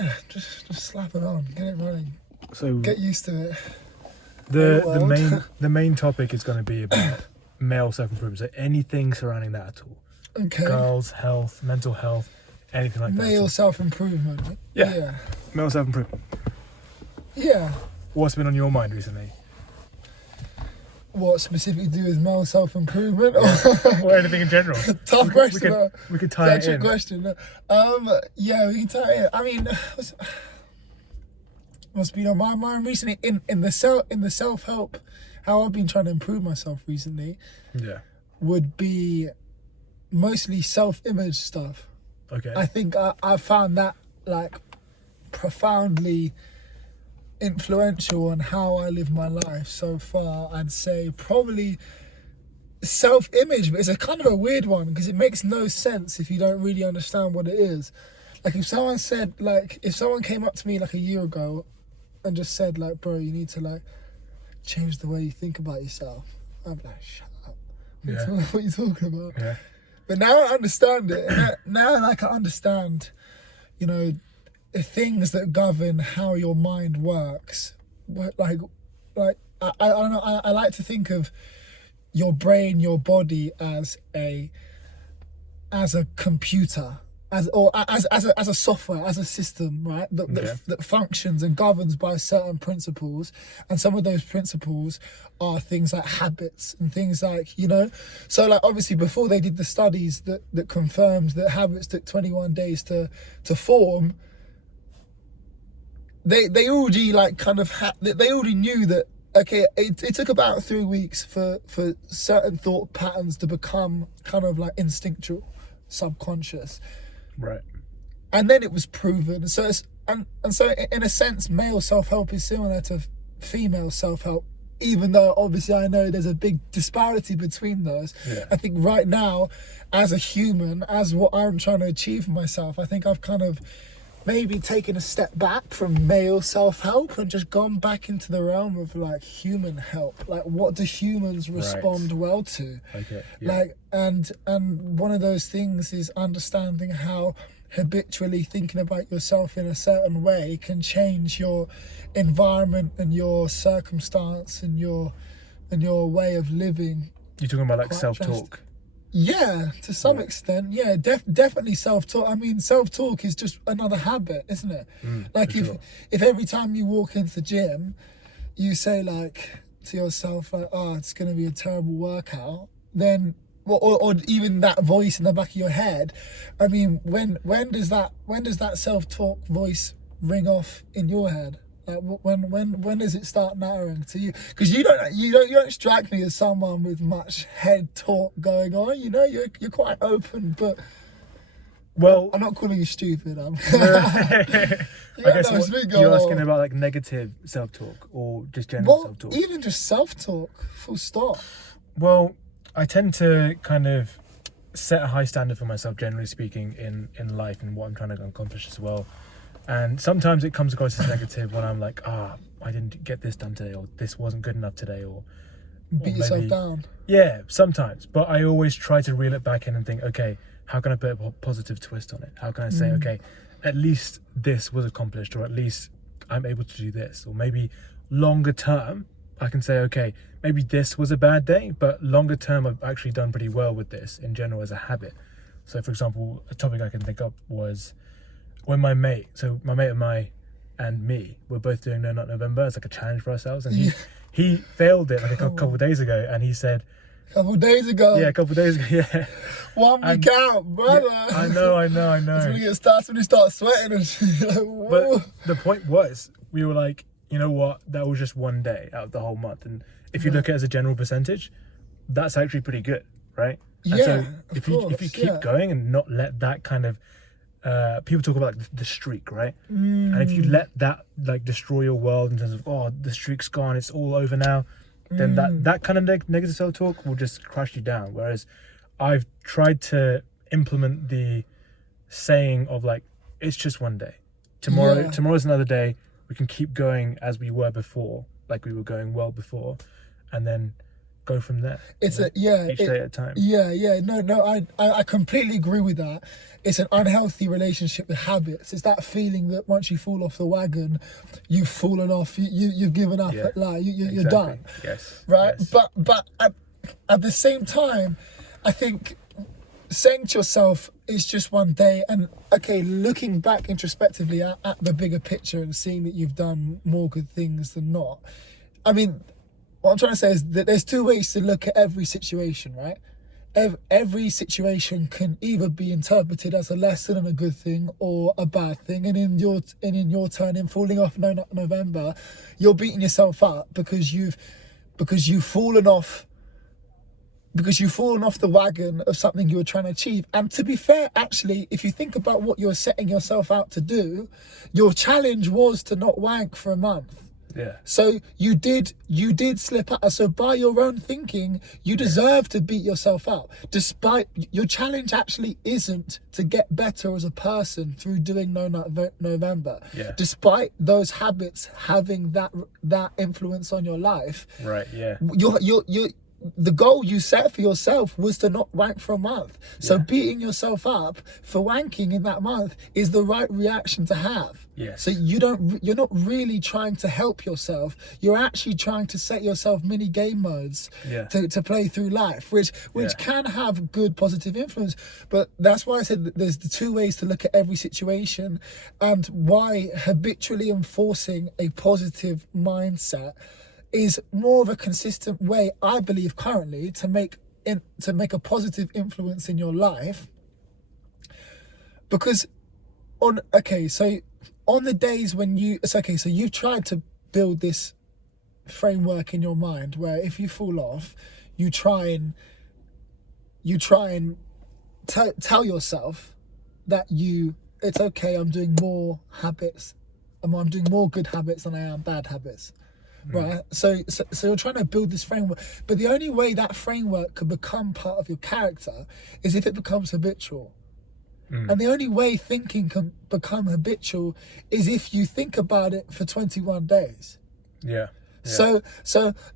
Yeah, just slap it on, get it running, So get used to it. the main topic is going to be about male self-improvement. So anything surrounding that at all. Okay. Girls, health, mental health, anything like that. Male self-improvement. Yeah. Male self-improvement. Yeah. What's been on your mind recently? What specifically do with male self-improvement? Or anything in general? Tough question. We could tie it in. Question. Yeah, we can tie it in. I mean, what's been on my mind recently in the self-help, how I've been trying to improve myself recently. Yeah. Would be mostly self-image stuff. Okay. I think I found that like profoundly influential on how I live my life so far. I'd say probably self-image, but it's a kind of a weird one because it makes no sense if you don't really understand what it is. Like if someone came up to me like a year ago and just said like, bro, you need to like change the way you think about yourself, I'm like, shut up. What are you talking about? Yeah. But now I understand it. And now like I understand, you know, the things that govern how your mind works. Like I don't know. I like to think of your brain, your body as a computer, as a software, as a system, right? That functions and governs by certain principles, and some of those principles are things like habits and things like, you know. So like obviously before they did the studies that confirmed that habits took 21 days to form. They already like kind of they already knew that, okay, it took about 3 weeks for certain thought patterns to become kind of like instinctual, subconscious, right? And then it was proven. So so in a sense, male self-help is similar to female self-help, even though obviously I know there's a big disparity between those. I think right now, as a human, as what I'm trying to achieve for myself, I think I've kind of maybe taken a step back from male self-help and just gone back into the realm of like human help. Like what do humans respond well to? Okay. Yeah. Like and one of those things is understanding how habitually thinking about yourself in a certain way can change your environment and your circumstance and your way of living. You're talking about like self-talk. Yeah, to some extent. Yeah, definitely self-talk. I mean, self-talk is just another habit, isn't it? Like if every time you walk into the gym, you say like to yourself like, oh, it's going to be a terrible workout, then or even that voice in the back of your head. I mean, when does that self-talk voice ring off in your head? Like when does it start mattering to you? Because you don't strike me as someone with much head talk going on. You know, you're quite open, but well, I'm not calling you stupid. I guess you're asking about like negative self-talk or just general self-talk. Even just self-talk, full stop. Well, I tend to kind of set a high standard for myself, generally speaking, in life and what I'm trying to accomplish as well. And sometimes it comes across as negative when I'm like, I didn't get this done today, or this wasn't good enough today, or beat yourself down. Yeah, sometimes. But I always try to reel it back in and think, okay, how can I put a positive twist on it? How can I say, okay, at least this was accomplished, or at least I'm able to do this, or maybe longer term, I can say, okay, maybe this was a bad day, but longer term, I've actually done pretty well with this in general as a habit. So, for example, a topic I can think of was when my mate and me were both doing No Nut November as like a challenge for ourselves, and he failed it like a couple of days ago, and he said, a couple of days ago, yeah. 1 week out, brother. Yeah, I know. That's when you start sweating and shit. Like, but the point was, we were like, you know what? That was just one day out of the whole month, and if you look at it as a general percentage, that's actually pretty good, right? And so if you keep going and not let that kind of people talk about like the streak, right? And if you let that like destroy your world in terms of, oh, the streak's gone, it's all over now, then that kind of negative self-talk will just crush you down. Whereas I've tried to implement the saying of like, it's just one day. Tomorrow's another day. We can keep going as we were before, like we were going well before, and then go from there. It's each day at a time. I completely agree with that. It's an unhealthy relationship with habits. It's that feeling that once you fall off the wagon, you've fallen off. You've given up at life. You're done. Yes. Right. Yes. But at the same time, I think saying to yourself, it's just one day, and okay, looking back introspectively at the bigger picture and seeing that you've done more good things than not. I mean, what I'm trying to say is that there's two ways to look at every situation, right? Every situation can either be interpreted as a lesson and a good thing, or a bad thing. And in your turn, in falling off November, you're beating yourself up because you've fallen off the wagon of something you were trying to achieve. And to be fair, actually, if you think about what you're setting yourself out to do, your challenge was to not wank for a month. Yeah. So you did slip up. So by your own thinking, you deserve to beat yourself up. Despite your challenge actually isn't to get better as a person through doing No Nut November. Yeah. Despite those habits having that influence on your life. Right. Yeah. The goal you set for yourself was to not wank for a month. So beating yourself up for wanking in that month is the right reaction to have. Yes. So you're not really trying to help yourself. You're actually trying to set yourself mini game modes to play through life, which can have good positive influence. But that's why I said that there's the two ways to look at every situation, and why habitually enforcing a positive mindset is more of a consistent way, I believe, currently to make a positive influence in your life. Because on the days when so you've tried to build this framework in your mind where if you fall off, you try and tell yourself that it's okay, I'm doing more habits, I'm doing more good habits than I am bad habits. Right, so you're trying to build this framework, but the only way that framework could become part of your character is if it becomes habitual. And the only way thinking can become habitual is if you think about it for 21 days. Yeah. So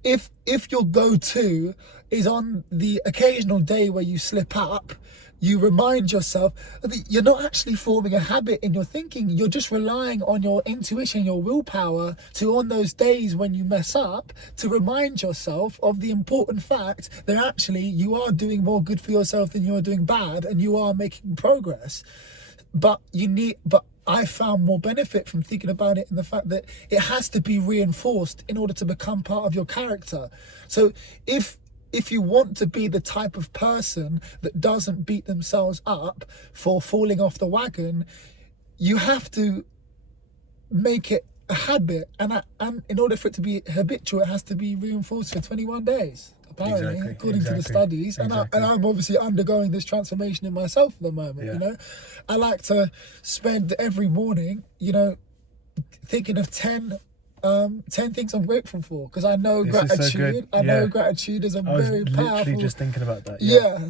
if your go-to is on the occasional day where you slip up, you remind yourself that you're not actually forming a habit in your thinking. You're just relying on your intuition, your willpower, to on those days when you mess up, to remind yourself of the important fact that actually you are doing more good for yourself than you are doing bad, and you are making progress. But I found more benefit from thinking about it in the fact that it has to be reinforced in order to become part of your character. So if you want to be the type of person that doesn't beat themselves up for falling off the wagon, you have to make it a habit. And in order for it to be habitual, it has to be reinforced for 21 days, apparently, according to the studies. And I'm obviously undergoing this transformation in myself at the moment, you know. I like to spend every morning, thinking of 10 things I'm grateful for, because I know gratitude. I know gratitude is very powerful. I was literally just thinking about that.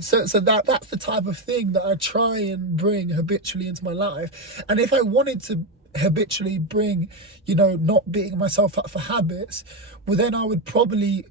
So that's the type of thing that I try and bring habitually into my life. And if I wanted to habitually bring, not beating myself up for habits, well, then I would probably,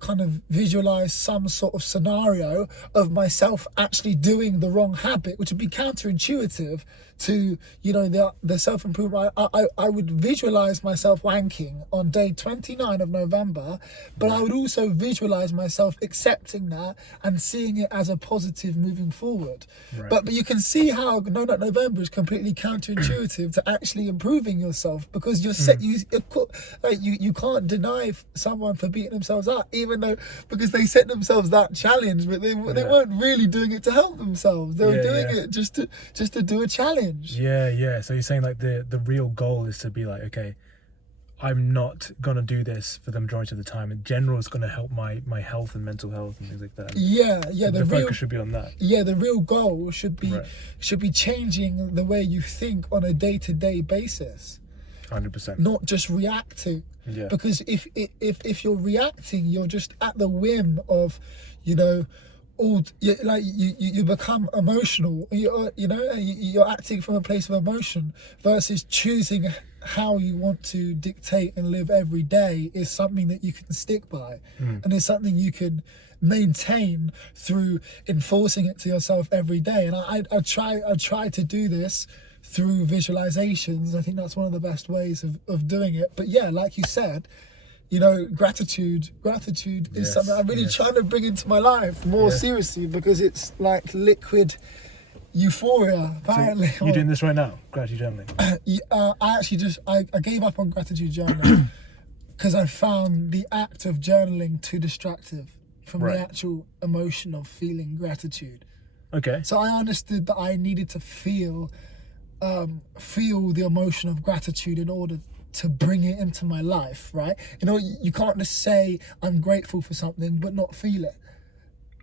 kind of visualize some sort of scenario of myself actually doing the wrong habit, which would be counterintuitive to, the self-improvement. I would visualize myself wanking on day 29 of November, but I would also visualize myself accepting that and seeing it as a positive moving forward. Right. But you can see how No Nut November is completely counterintuitive to actually improving yourself, because you can't deny someone for beating themselves up, even though, because they set themselves that challenge, but they weren't really doing it to help themselves. They were doing it just to do a challenge. Yeah. So you're saying like the real goal is to be like, okay, I'm not gonna do this for the majority of the time. In general, it's gonna help my health and mental health and things like that. The focus should be on that. The real goal should be changing the way you think on a day-to-day basis. 100%. Not just reacting. Yeah. Because if you're reacting, you're just at the whim of, you become emotional. You're acting from a place of emotion versus choosing how you want to dictate and live every day is something that you can stick by, and it's something you can maintain through enforcing it to yourself every day. And I try to do this through visualizations. I think that's one of the best ways of doing it. But yeah, like you said, you know, gratitude is something I'm really trying to bring into my life more seriously, because it's like liquid euphoria, apparently. So you're doing this right now, gratitude journaling? I gave up on gratitude journaling because I found the act of journaling too distractive from the actual emotion of feeling gratitude. Okay. So I understood that I needed to feel the emotion of gratitude in order to bring it into my life, right? You know, you can't just say I'm grateful for something but not feel it.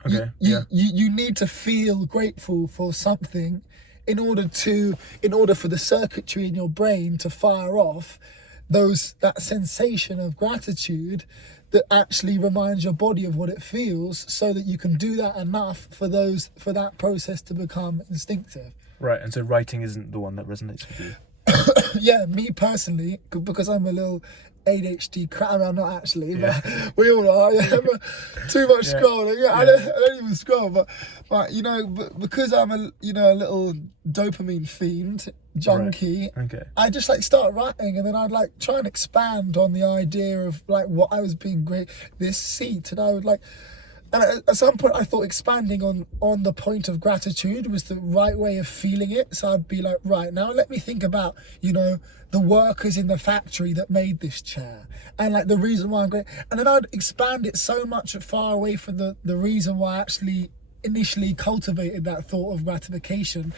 Okay. You need to feel grateful for something in order for the circuitry in your brain to fire off that sensation of gratitude that actually reminds your body of what it feels, so that you can do that enough for that process to become instinctive. Right, and so writing isn't the one that resonates with you? Yeah, me personally, because I'm a little ADHD crap. I'm not actually, but we all are. Yeah, too much scrolling. I don't even scroll, but you know, because I'm a little dopamine fiend junkie. Right. Okay. I just like start writing, and then I'd like try and expand on the idea of like what I was being great this seat, and I would like. And at some point I thought expanding on the point of gratitude was the right way of feeling it. So I'd be like, right, now let me think about, you know, the workers in the factory that made this chair, and like the reason why I'm great. And then I'd expand it so much far away from the reason why I actually initially cultivated that thought of gratification,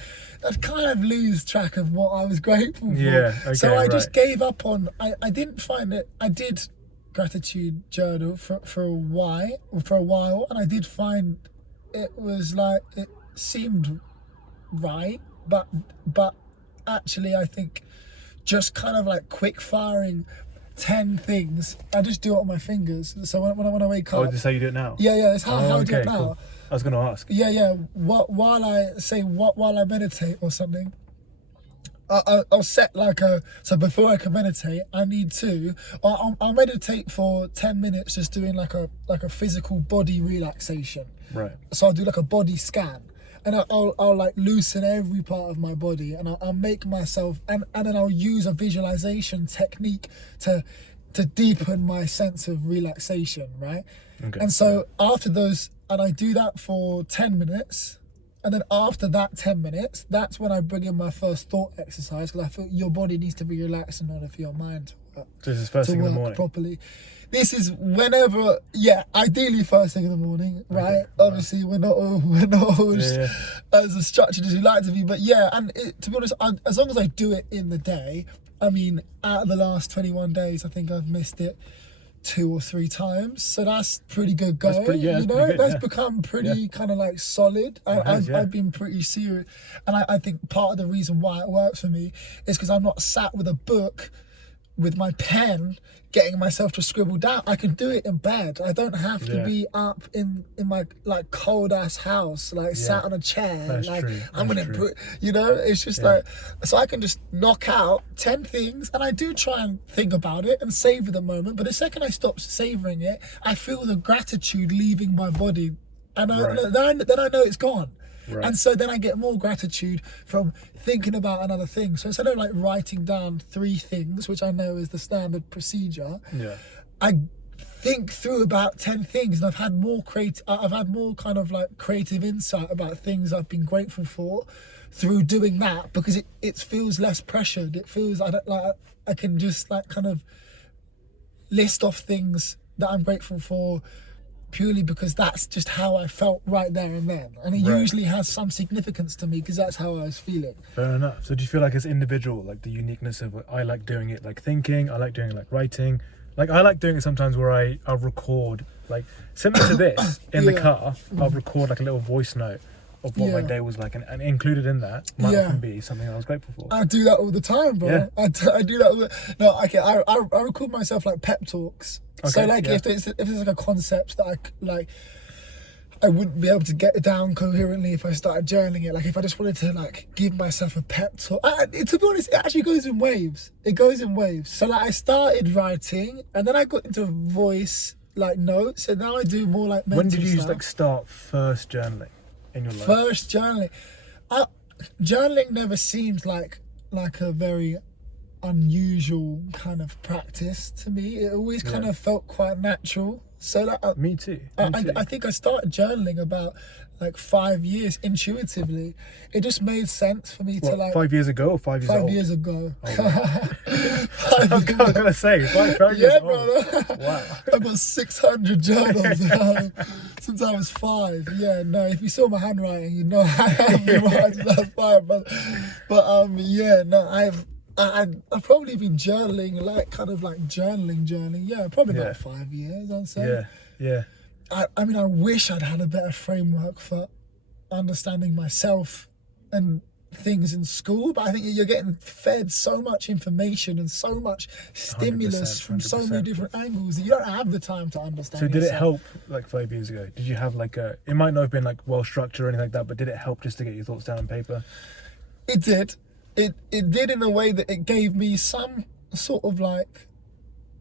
I'd kind of lose track of what I was grateful for. Yeah, okay, so I just gave up on, I didn't find it, I did gratitude journal for a while, and I did find it was like, it seemed right, but actually I think just kind of like quick firing 10 things, I just do it on my fingers. So when I wake up. Oh, this is how you do it now? Yeah, that's how I do it now. Cool. I was going to ask. Yeah. While I meditate or something, I'll set so before I can meditate, I need to. I'll meditate for 10 minutes, just doing like a physical body relaxation. Right. So I'll do like a body scan, and I'll like loosen every part of my body, and I'll make myself, and then I'll use a visualization technique to deepen my sense of relaxation, right? Okay. And so after those, and I do that for 10 minutes. And then after that 10 minutes, that's when I bring in my first thought exercise, because I feel your body needs to be relaxed in order for your mind to work. So this is first thing in the morning? Properly. This is whenever, ideally first thing in the morning, right? Okay. Obviously, we're not always as structured as we like to be, but to be honest, as long as I do it in the day, I mean, out of the last 21 days, I think I've missed it 2 or 3 times, so that's pretty good going. That's become pretty kind of like solid. I've been pretty serious, and I think part of the reason why it works for me is because I'm not sat with a book with my pen getting myself to scribble down. I can do it in bed. I don't have to be up in my like cold ass house, like sat on a chair. That's like true. I'm gonna put, it's just like, so I can just knock out 10 things, and I do try and think about it and savor the moment. But the second I stop savoring it, I feel the gratitude leaving my body, and then I know it's gone. Right. And so then I get more gratitude from thinking about another thing. So instead of like writing down 3 things, which I know is the standard procedure, I think through about 10 things, and I've had more kind of like creative insight about things I've been grateful for through doing that, because it feels less pressured. It feels I can just like kind of list off things that I'm grateful for, purely because that's just how I felt right there and then, and it usually has some significance to me because that's how I was feeling. Fair enough. So do you feel like it's individual, like the uniqueness of, I like doing it like thinking, I like doing it like writing, like I like doing it sometimes where I'll record, like similar to this in the car, I'll record like a little voice note of what my day was like, and included in that might often be something I was grateful for. I do that all the time, bro. I do that I record myself like pep talks. Okay, so like if there's like a concept that I wouldn't be able to get it down coherently if I started journaling it. Like if I just wanted to like give myself a pep talk. To be honest, it actually goes in waves. It goes in waves. So like I started writing and then I got into voice like notes and now I do more like mental When did you stuff. like start first journaling in your life? First journaling. Journaling never seemed like a very unusual kind of practice to me. It always kind of felt quite natural. So like, Me too. I think I started journaling about like 5 years intuitively. It just made sense for me to like 5 years ago or 5 years 5 old? years ago. Oh, wow. I was gonna say 5 years Yeah, old. brother. Wow. I've got 600 journals since I was 5. Yeah, no, if you saw my handwriting, you'd know I have been writing since I was 5. But yeah, no, I've probably been journaling, like kind of like journaling. Yeah, probably about 5 years, I'd say. Yeah. I mean, I wish I'd had a better framework for understanding myself and things in school, but I think you're getting fed so much information and so much stimulus from so many different angles that you don't have the time to understand. So did yourself. it help like 5 years ago? Did you have like it might not have been like well structured or anything like that, but did it help just to get your thoughts down on paper? It did. It did in a way that it gave me some sort of like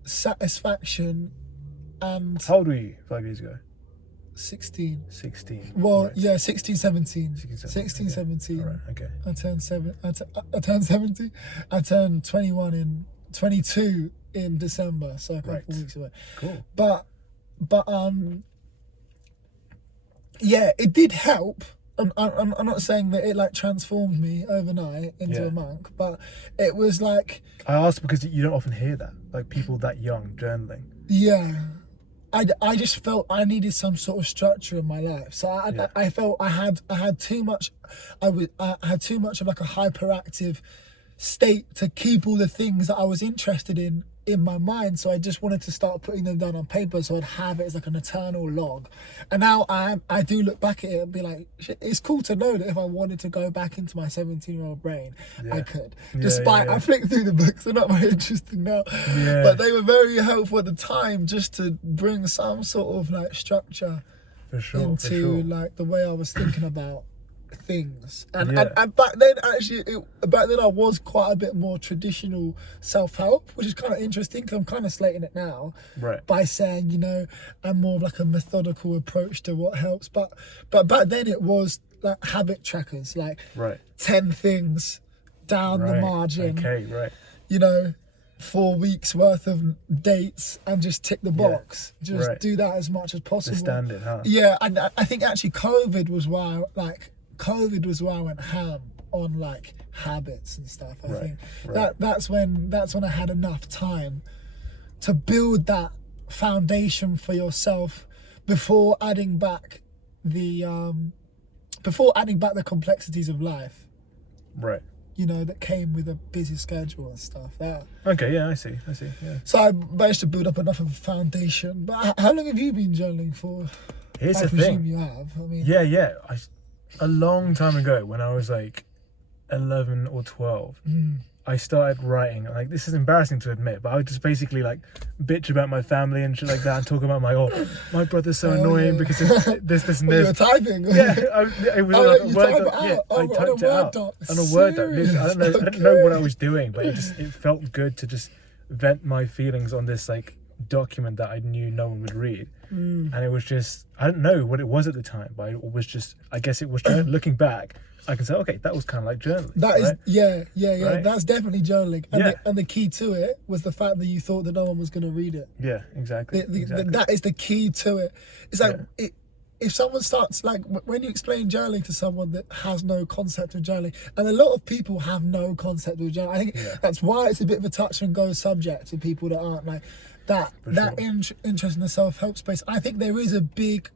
satisfaction. And how old were you 5 years ago? 16. 16. Well, right. yeah, 16, 17. 16, 17. All right, okay. I turned 17. I turned 22 in December, so a couple of weeks away. Cool. But yeah, it did help. I'm not saying that it like transformed me overnight into a monk, but it was like... I asked because you don't often hear that, like people that young journaling. Yeah. I just felt I needed some sort of structure in my life. So I felt I had too much. I had too much of like a hyperactive state to keep all the things that I was interested in my mind. So I just wanted to start putting them down on paper so I'd have it as like an eternal log. And now I do look back at it and be like, shit, it's cool to know that if I wanted to go back into my 17-year-old brain, I could. Despite I flicked through the books, they're not very interesting now. Yeah. But they were very helpful at the time just to bring some sort of like structure into like the way I was thinking about things. And back then I was quite a bit more traditional self-help, which is kind of interesting because I'm kind of slating it now by saying, you know, I'm more of like a methodical approach to what helps, but back then it was like habit trackers, like 10 things down the margin, you know, 4 weeks worth of dates and just tick the box. Do that as much as possible. The standard, huh? Yeah, and I think actually COVID was why I went ham on like habits and stuff. I think that's when I had enough time to build that foundation for yourself before adding back the complexities of life. Right. You know, that came with a busy schedule and stuff. Okay, yeah, I see, yeah. So I managed to build up enough of a foundation. But how long have you been journaling for? Here's I the presume thing. you have. I mean, yeah. A long time ago, when I was like 11 or 12, I started writing. Like, this is embarrassing to admit, but I would just basically like bitch about my family and shit like that, and talk about my brother's so annoying because this and this. You were typing. Yeah, it was like a word doc. Yeah, I typed it out on a word doc. I don't know what I was doing, but it felt good to just vent my feelings on this like document that I knew no one would read. And it was just, I don't know what it was at the time, but it was just, I guess it was looking back, I can say, okay, that was kind of like journaling. That is, right? That's definitely journaling. And the key to it was the fact that you thought that no one was going to read it. Yeah, exactly. That is the key to it. It's like, if someone starts, like, when you explain journaling to someone that has no concept of journaling, and a lot of people have no concept of journaling, I think that's why it's a bit of a touch and go subject to people that aren't like, interest in the self-help space. I think there is a big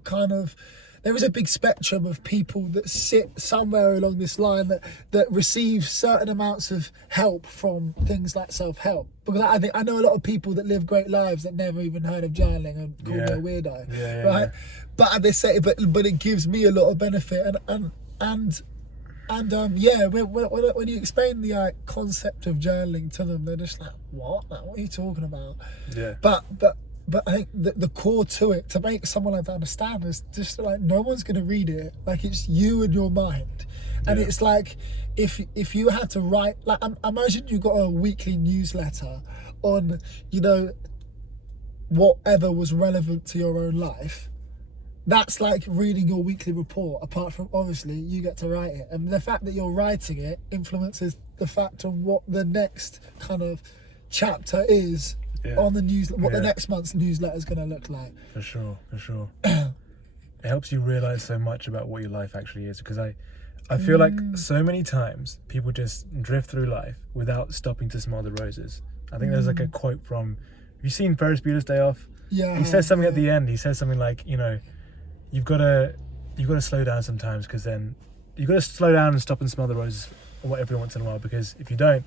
spectrum of people that sit somewhere along this line that receive certain amounts of help from things like self-help. Because I know a lot of people that live great lives that never even heard of journaling and call me a weirdo, right? But they say, but it gives me a lot of benefit, when you explain the concept of journaling to them, they're just like, what? Like, what are you talking about? Yeah. But but I think the core to it, to make someone like that understand, is just like no one's going to read it. Like, it's you and your mind. And it's like, if you had to write, like, imagine you got a weekly newsletter on, you know, whatever was relevant to your own life. That's like reading your weekly report, apart from obviously you get to write it. And the fact that you're writing it influences the fact of what the next kind of chapter is on the news, what the next month's newsletter is going to look like. For sure. It helps you realize so much about what your life actually is, because I feel like so many times people just drift through life without stopping to smell the roses. I think there's like a quote from, have you seen Ferris Bueller's Day Off? Yeah. He says something at the end. He says something like, you know, you've got to slow down sometimes, because then you've got to slow down and stop and smell the roses every once in a while, because if you don't,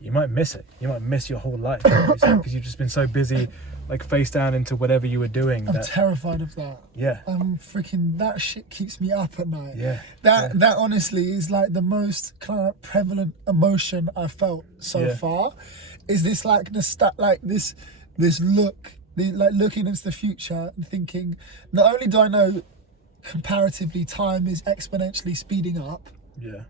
you might miss it. You might miss your whole life, because you've just been so busy, like face down into whatever you were doing. I'm terrified of that. Yeah. That shit keeps me up at night. Yeah. That honestly is like the most kind of prevalent emotion I've felt so far. Is this like this look, like looking into the future and thinking, not only do I know comparatively time is exponentially speeding up. Yeah.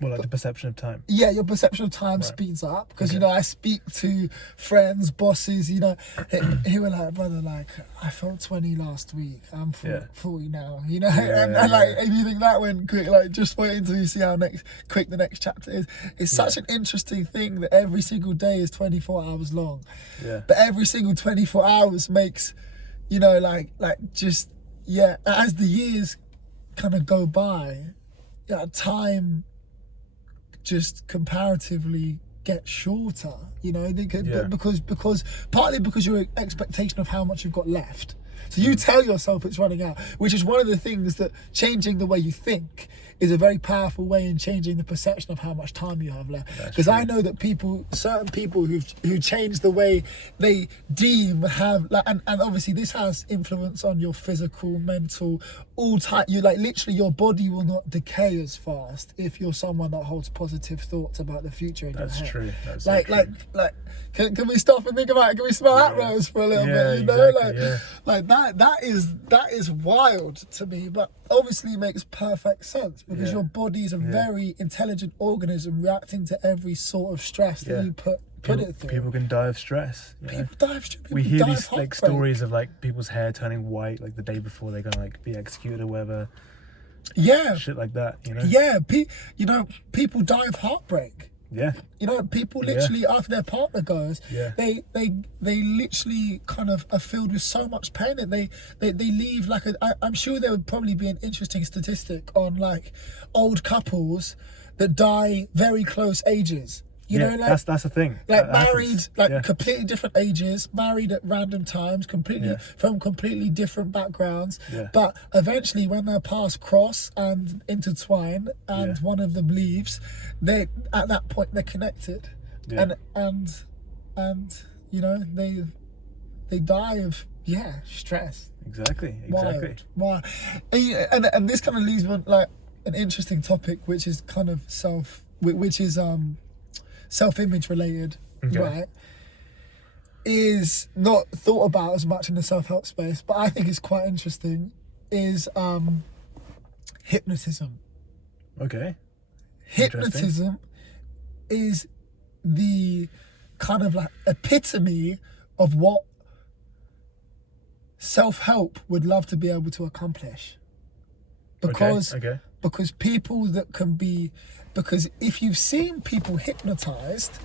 Well, like the perception of time. Yeah, your perception of time speeds up, because, you know, I speak to friends, bosses, you know, who were like, brother, like, I felt 20 last week. I'm 40 now, you know? And like, if you think that went quick, like, just wait until you see how quick the next chapter is. It's such an interesting thing that every single day is 24 hours long. Yeah. But every single 24 hours makes, you know, as the years kind of go by, time just comparatively get shorter, you know, because partly because your expectation of how much you've got left. So you tell yourself it's running out, which is one of the things that changing the way you think is a very powerful way in changing the perception of how much time you have left. Because I know that certain people who change the way they deem have, like, and obviously this has influence on your physical, mental, all type. You like literally your body will not decay as fast if you're someone that holds positive thoughts about the future in your head. That's true. Like, can we stop and think about it? Can we smell that rose for a little bit? You know, like that is wild to me, but obviously makes perfect sense, because your body is a very intelligent organism reacting to every sort of stress that you put it through. People can die of stress. People die of stress. We hear these like stories of like people's hair turning white like the day before they're gonna like be executed or whatever. Yeah. Shit like that, you know? Yeah. People die of heartbreak. Yeah. You know, people literally after their partner goes, they literally kind of are filled with so much pain that they leave like I'm sure there would probably be an interesting statistic on like old couples that die very close ages. You know, like, that's the thing. Like married, completely different ages, married at random times, from completely different backgrounds. Yeah. But eventually, when their paths cross and intertwine, and one of them leaves, at that point they're connected, and you know they die of stress. Exactly. Wild. And this kind of leaves one like an interesting topic, which is kind of self-image related, right? Is not thought about as much in the self-help space, but I think it's quite interesting, is hypnotism. Okay. Hypnotism is the kind of like epitome of what self-help would love to be able to accomplish. Because people that can be, because if you've seen people hypnotized,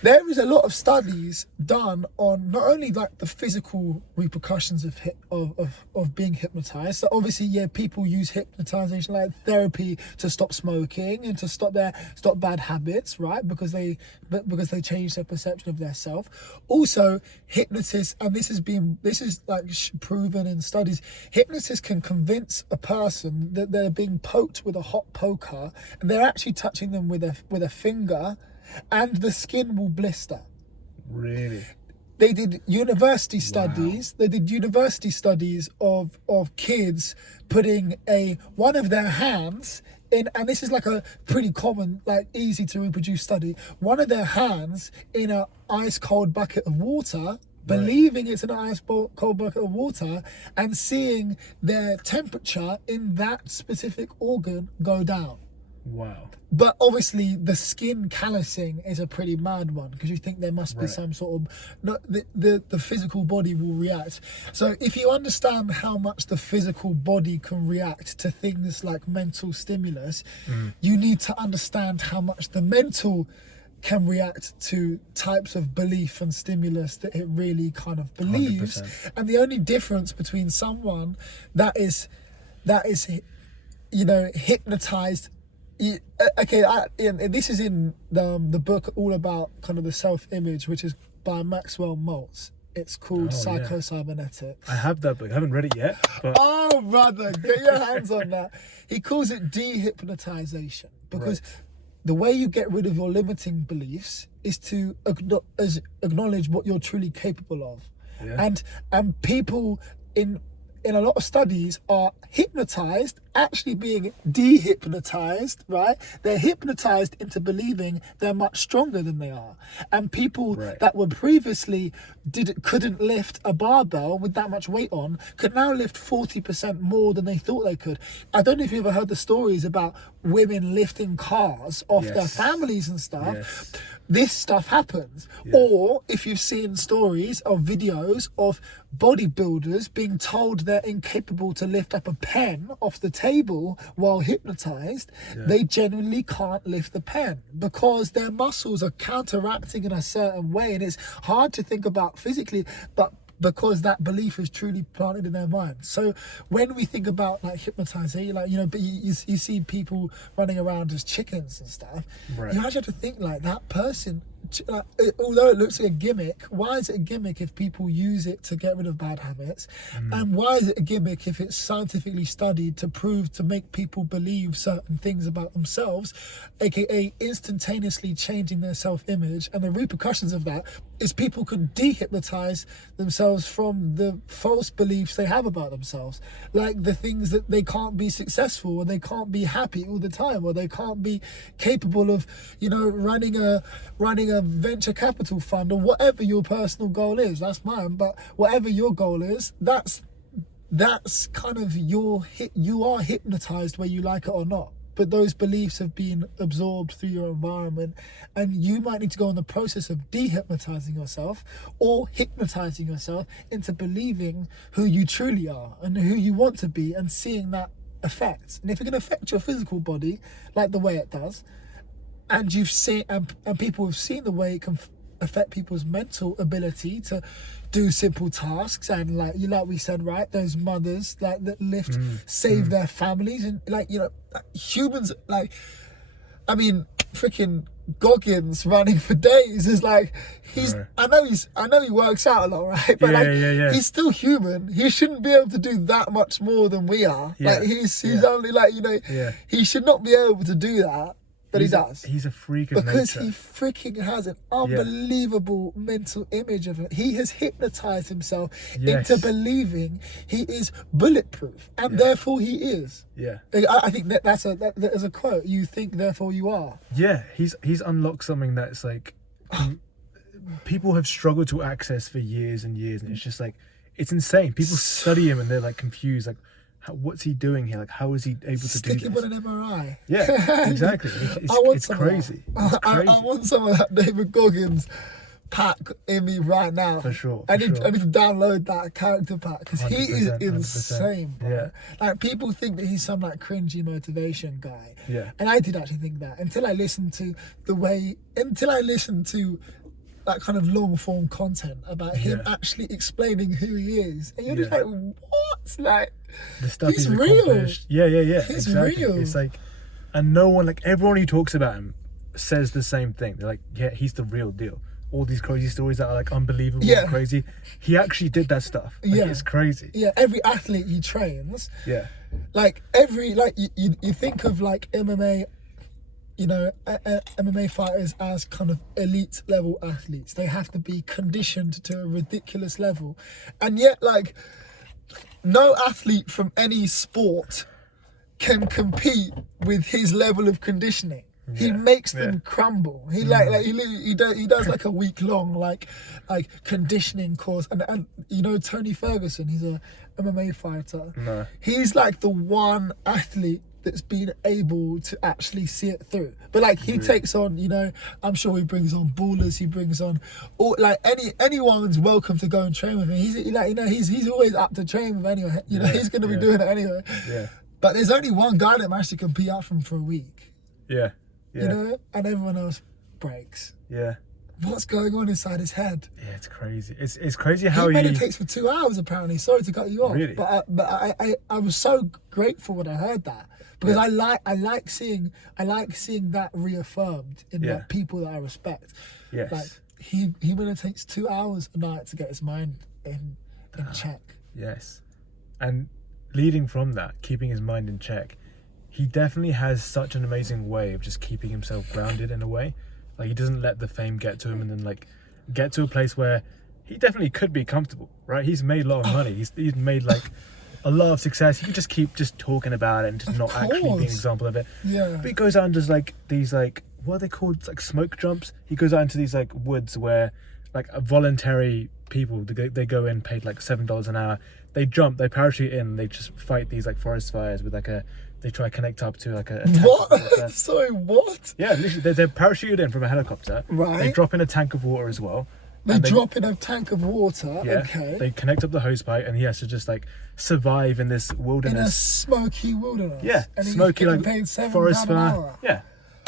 there is a lot of studies done on not only like the physical repercussions of being hypnotized. So obviously, people use hypnotization like therapy to stop smoking and to stop bad habits, right? Because they change their perception of their self. Also, hypnotists, and this is like proven in studies, hypnotists can convince a person that they're being poked with a hot poker, and they're actually touching them with a finger, and the skin will blister. Really? They did university studies. Wow. They did university studies of kids putting one of their hands in, and this is like a pretty common, like easy to reproduce study, one of their hands in a ice cold bucket of water, believing it's an cold bucket of water, and seeing their temperature in that specific organ go down. Wow. But obviously the skin callousing is a pretty mad one, because you think there must be some sort of, no, the physical body will react. So if you understand how much the physical body can react to things like mental stimulus, you need to understand how much the mental can react to types of belief and stimulus that it really kind of believes. 100%. And the only difference between someone that is hypnotized. This is in the book all about kind of the self-image, which is by Maxwell Maltz. It's called Psycho-Cybernetics. I have that book. I haven't read it yet. But... Oh, brother, get your hands on that. He calls it dehypnotization, because the way you get rid of your limiting beliefs is to acknowledge what you're truly capable of. Yeah. And people in a lot of studies are hypnotized, actually being dehypnotized, right? They're hypnotized into believing they're much stronger than they are. And people that were previously couldn't lift a barbell with that much weight on could now lift 40% more than they thought they could. I don't know if you've ever heard the stories about women lifting cars off their families and stuff. Yes. This stuff happens. Or if you've seen stories or videos of bodybuilders being told they're incapable to lift up a pen off the table while hypnotized, they genuinely can't lift the pen because their muscles are counteracting in a certain way, and it's hard to think about physically, but because that belief is truly planted in their mind. So when we think about like hypnotizing, like, but you see people running around as chickens and stuff, you actually have to think like that person, like, although it looks like a gimmick, why is it a gimmick if people use it to get rid of bad habits? And why is it a gimmick if it's scientifically studied to make people believe certain things about themselves, aka instantaneously changing their self-image? And the repercussions of that is people can dehypnotize themselves from the false beliefs they have about themselves, like the things that they can't be successful, or they can't be happy all the time, or they can't be capable of running a venture capital fund, or whatever your personal goal is. That's mine, but whatever your goal is, that's kind of you are hypnotized whether you like it or not. But those beliefs have been absorbed through your environment, and you might need to go on the process of dehypnotizing yourself or hypnotizing yourself into believing who you truly are and who you want to be, and seeing that effect. And if it can affect your physical body like the way it does, and you've seen and people have seen the way it can affect people's mental ability to do simple tasks, and like we said, right, those mothers like that save their families, and humans, like, I mean, freaking Goggins running for days is like, I know he works out a lot, right? But he's still human. He shouldn't be able to do that much more than we are. Like he's only like, he should not be able to do that. But he does. He's a freak of because nature. He freaking has an unbelievable mental image of it. He has hypnotized himself into believing he is bulletproof, and therefore he is. Yeah. I think that's a quote. You think, therefore you are. Yeah, he's unlocked something that's like people have struggled to access for years and years, and it's just like, it's insane. People study him and they're like confused, like, what's he doing here? Like, how is he able to Stick do him this? with an MRI. Yeah, exactly. It's crazy. I want some of that David Goggins pack in me right now. For sure. I need to download that character pack, because he is 100%. insane, bro. Yeah. Like, people think that he's some like cringy motivation guy. Yeah. And I did actually think that until I listened to that kind of long form content about him actually explaining who he is. And you're just like, what? Like, the stuff he's he's real. accomplished. Yeah. He's exactly. real. It's like, and no one, like, everyone who talks about him says the same thing. They're like, yeah, he's the real deal. All these crazy stories that are like unbelievable and crazy. He actually did that stuff. Like, it's crazy. Yeah, every athlete he trains. Yeah. Like, you think of like MMA, MMA fighters as kind of elite level athletes. They have to be conditioned to a ridiculous level. And yet, like, no athlete from any sport can compete with his level of conditioning. He makes them crumble. He he does like a week long like conditioning course, and you know Tony Ferguson, he's a MMA fighter. No. He's like the one athlete that's been able to actually see it through. But like he takes on, you know, I'm sure he brings on ballers, he brings on all, like anyone's welcome to go and train with him. He's like, you know, he's always up to train with anyone. You know, he's gonna be doing it anyway. Yeah. But there's only one guy that managed to compete out from for a week. Yeah. Yeah. You know, and everyone else breaks. Yeah. What's going on inside his head? Yeah, it's crazy. It's crazy how he meditates for 2 hours apparently. Sorry to cut you off. Really? But I was so grateful when I heard that, because I like seeing that reaffirmed in like people that I respect. Yes. Like he meditates 2 hours a night to get his mind in check. Yes. And leading from that, keeping his mind in check, he definitely has such an amazing way of just keeping himself grounded in a way. Like he doesn't let the fame get to him and then like get to a place where he definitely could be comfortable, right? He's made a lot of money. He's made like a lot of success. He could just keep just talking about it and just not actually being an example of it. Yeah. But he goes out and does like these like, what are they called? It's like smoke jumps. He goes out into these like woods where like voluntary people, they go in paid like $7 an hour. They jump, they parachute in, they just fight these like forest fires with like they try to connect up to like a what? Sorry, what? Yeah, literally, they're parachuted in from a helicopter. Right. They drop in a tank of water as well. They drop in a tank of water. Yeah. Okay. They connect up the hose pipe, and he has to just like survive in this wilderness. In a smoky wilderness. Yeah. And smoky he's like paid $7 forest an fire. hour. Yeah.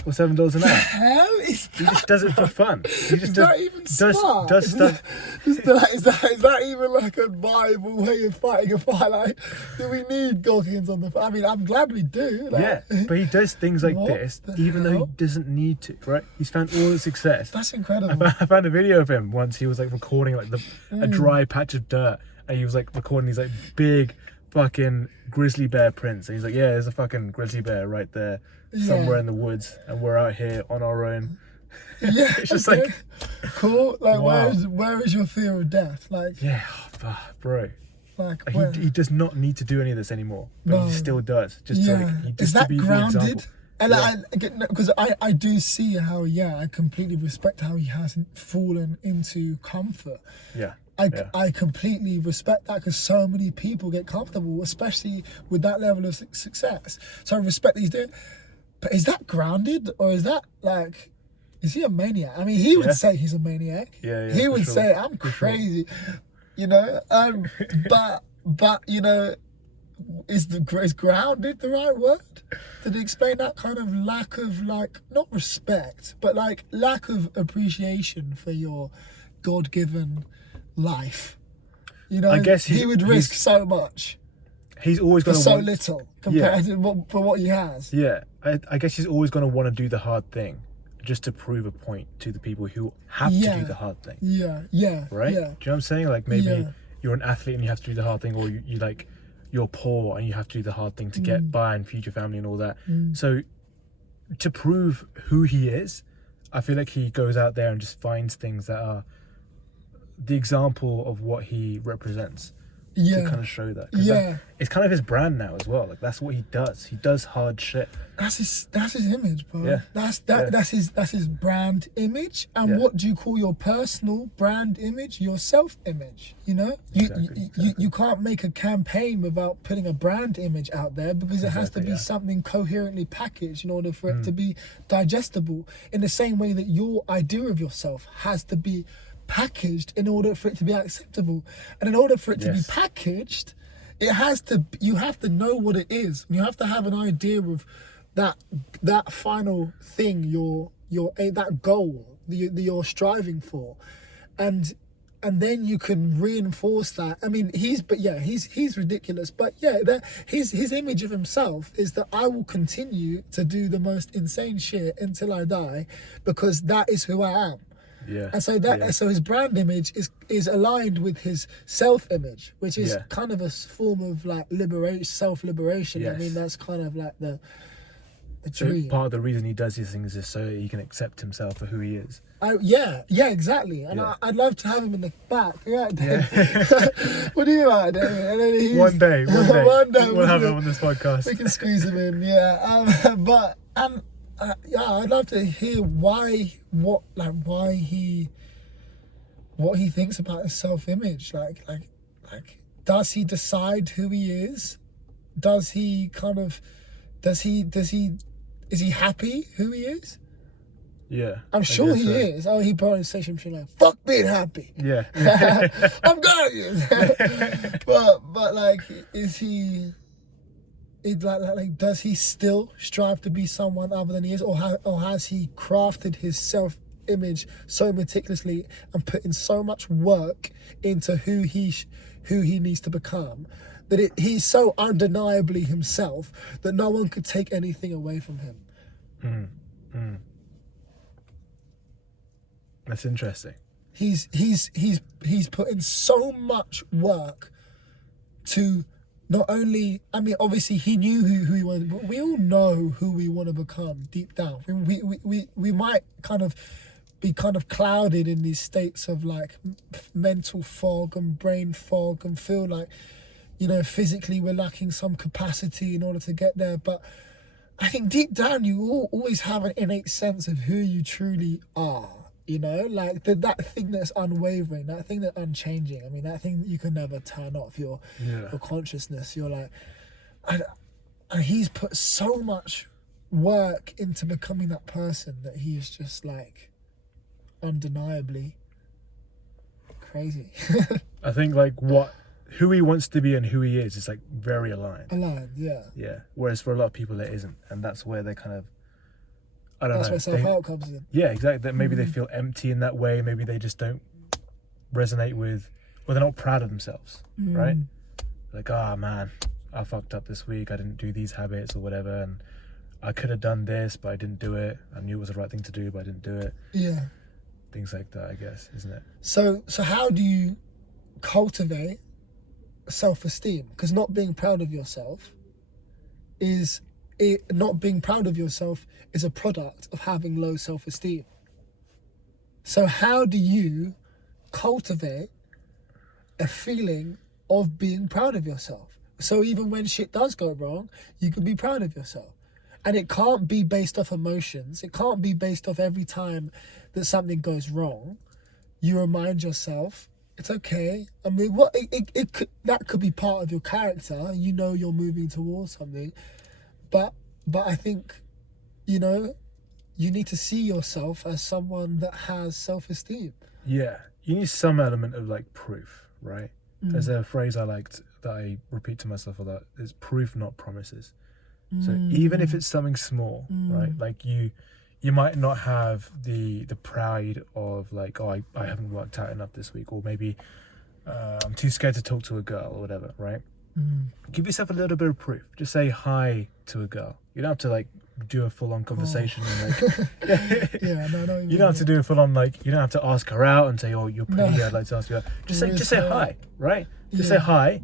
Or $7 an hour. Hell is that? He just does it for fun. He just Is that even smart? Does stuff. Is that even like a viable way of fighting a fight? Like, do we need Goggins on the fight? I mean, I'm glad we do. Like, Yeah, but he does things like this even though he doesn't need to, right? He's found all the success. That's incredible. I found a video of him once. He was like recording like a dry patch of dirt, and he was like recording these like big fucking grizzly bear prints. And he's like, yeah, there's a fucking grizzly bear right there somewhere in the woods, and we're out here on our own. Yeah, it's just like cool. Like, wow. where is your fear of death? Like, yeah, bro. Like he does not need to do any of this anymore, but he still does. Just to, like, is that to be grounded? the example. And because I do see how I completely respect how he hasn't fallen into comfort. Yeah. I completely respect that, because so many people get comfortable, especially with that level of success. So I respect that he's doing. But is that grounded, or is that like, is he a maniac? I mean, he would say he's a maniac. Yeah, he would say I'm crazy, you know. But you know, is grounded the right word? Did he explain that kind of lack of, like, not respect, but like lack of appreciation for your God-given life? You know, I guess he would risk so much. He's always going to so little compared to what he has. Yeah, I guess he's always going to want to do the hard thing, just to prove a point to the people who have to do the hard thing. Yeah. Right? Yeah. Do you know what I'm saying? Like, maybe you're an athlete and you have to do the hard thing, or you like, you're poor and you have to do the hard thing to get by and feed your family and all that. So to prove who he is, I feel like he goes out there and just finds things that are the example of what he represents. To kind of show that. It's kind of his brand now as well. Like, that's what he does. He does hard shit. That's his image, bro. Yeah. That's his brand image. And what do you call your personal brand image? Your self-image. You know, you can't make a campaign without putting a brand image out there, because it has to be something coherently packaged in order for it to be digestible. In the same way that your idea of yourself has to be packaged in order for it to be acceptable. And in order for it to be packaged, you have to know what it is. You have to have an idea of that final thing, that goal that you're striving for, and then you can reinforce that. I mean, he's ridiculous, but his image of himself is that I will continue to do the most insane shit until I die, because that is who I am. Yeah. And so his brand image is aligned with his self-image, which is kind of a form of like self-liberation. Yes. I mean, that's kind of like the So dream. part of the reason he does these things is so he can accept himself for who he is. Exactly. And I'd love to have him in the back. Yeah, what do you like, David? And then One day one day we'll have him on this podcast. We can squeeze him in. I'd love to hear what he thinks about his self-image. Like, does he decide who he is? Is he happy who he is? Yeah, I'm sure he is. Oh, he probably says some shit like, fuck being happy. Yeah. I'm got you. but like, is he... does he still strive to be someone other than he is, or has he crafted his self-image so meticulously and put in so much work into who he needs to become that he's so undeniably himself that no one could take anything away from him? That's interesting. He's put in so much work to. Not only, I mean, obviously he knew who he was, but we all know who we want to become deep down. We might be clouded in these states of like mental fog and brain fog and feel like, physically we're lacking some capacity in order to get there. But I think deep down you always have an innate sense of who you truly are. Like that thing that's unwavering, that thing that's unchanging. I mean, that thing that you can never turn off your consciousness. You're like, and he's put so much work into becoming that person that he's just like undeniably crazy. I think like who he wants to be and who he is like very aligned. Yeah. Whereas for a lot of people it isn't, and that's where they kind of, I don't know. That's where self-help comes in. Yeah, exactly. That maybe they feel empty in that way. Maybe they just don't resonate with, or they're not proud of themselves, right? Like, man, I fucked up this week. I didn't do these habits or whatever, and I could have done this, but I didn't do it. I knew it was the right thing to do, but I didn't do it. Yeah. Things like that, I guess, isn't it? So how do you cultivate self-esteem? Because not being proud of yourself is a product of having low self-esteem. So how do you cultivate a feeling of being proud of yourself? So even when shit does go wrong, you can be proud of yourself. And it can't be based off emotions. It can't be based off every time that something goes wrong. You remind yourself, it's okay. I mean, that could be part of your character. You're moving towards something. But I think, you need to see yourself as someone that has self-esteem. Yeah, you need some element of like proof, right? There's a phrase I liked that I repeat to myself a lot. It's proof, not promises. So even if it's something small, right? Like you might not have the pride of like, I haven't worked out enough this week, or maybe I'm too scared to talk to a girl or whatever, right? Give yourself a little bit of proof. Just say hi to a girl. You don't have to like do a full-on conversation. You don't have to do a full-on like. You don't have to ask her out and say, "Oh, you're pretty. I'd like to ask you out." Just say hi, right? Just say hi,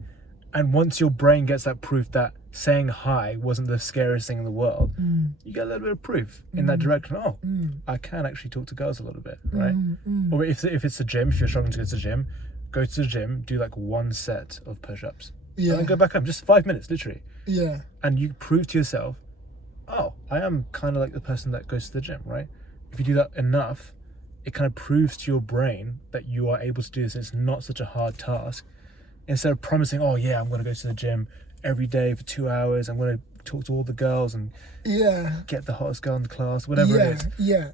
and once your brain gets that proof that saying hi wasn't the scariest thing in the world, you get a little bit of proof in that direction. Oh, I can actually talk to girls a little bit, right? Or if it's the gym, if you're struggling to go to the gym, go to the gym, do like one set of push-ups. And then go back home, just 5 minutes, literally. Yeah. And you prove to yourself, oh, I am kind of like the person that goes to the gym, right? If you do that enough, it kind of proves to your brain that you are able to do this. It's not such a hard task. Instead of promising, oh yeah, I'm going to go to the gym every day for 2 hours. I'm going to talk to all the girls and get the hottest girl in the class, whatever it is. Yeah,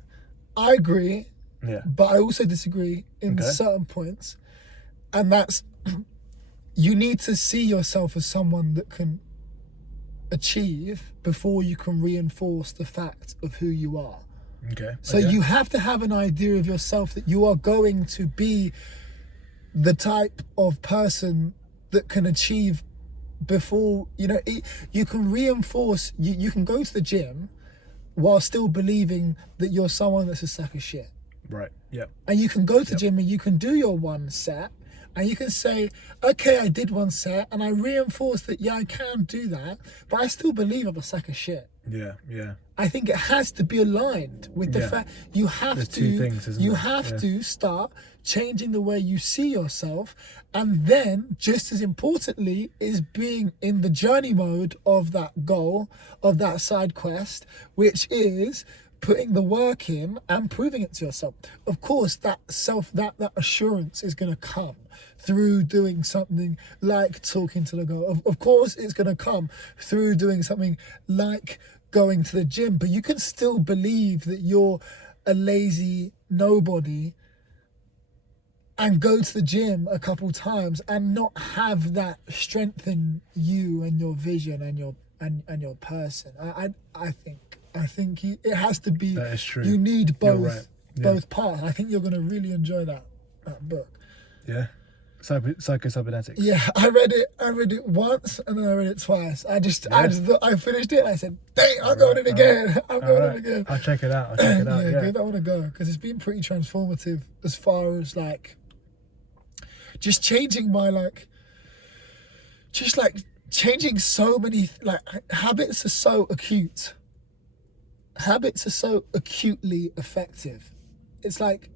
I agree. Yeah. But I also disagree in certain points. And that's... You need to see yourself as someone that can achieve before you can reinforce the fact of who you are. Okay. So you have to have an idea of yourself that you are going to be the type of person that can achieve before, you can reinforce, you can go to the gym while still believing that you're someone that's a sack of shit. Right, yeah. And you can go to the gym and you can do your one set, and you can say, okay, I did one set, and I reinforced that, I can do that, but I still believe I'm a sack of shit. Yeah. I think it has to be aligned with the fact you have There's to. two things, isn't you there? have to start changing the way you see yourself, and then just as importantly is being in the journey mode of that goal, of that side quest, which is putting the work in and proving it to yourself. Of course, that assurance is going to come through doing something like talking to the girl. Of course, it's going to come through doing something like going to the gym, but you can still believe that you're a lazy nobody and go to the gym a couple times and not have that strengthen you and your vision and your person. I think it has to be. That is true. You need both. You're right. Both parts. I think you're going to really enjoy that book. Yeah. Psycho-cybernetics. Yeah, I read it once and then I read it twice. I just thought I finished it and I said, dang, I'm going in again. I'm going in again. I'll check it out. Yeah, give that one a go, because it's been pretty transformative as far as like just changing my changing so many habits are so acute. Habits are so acutely effective. It's like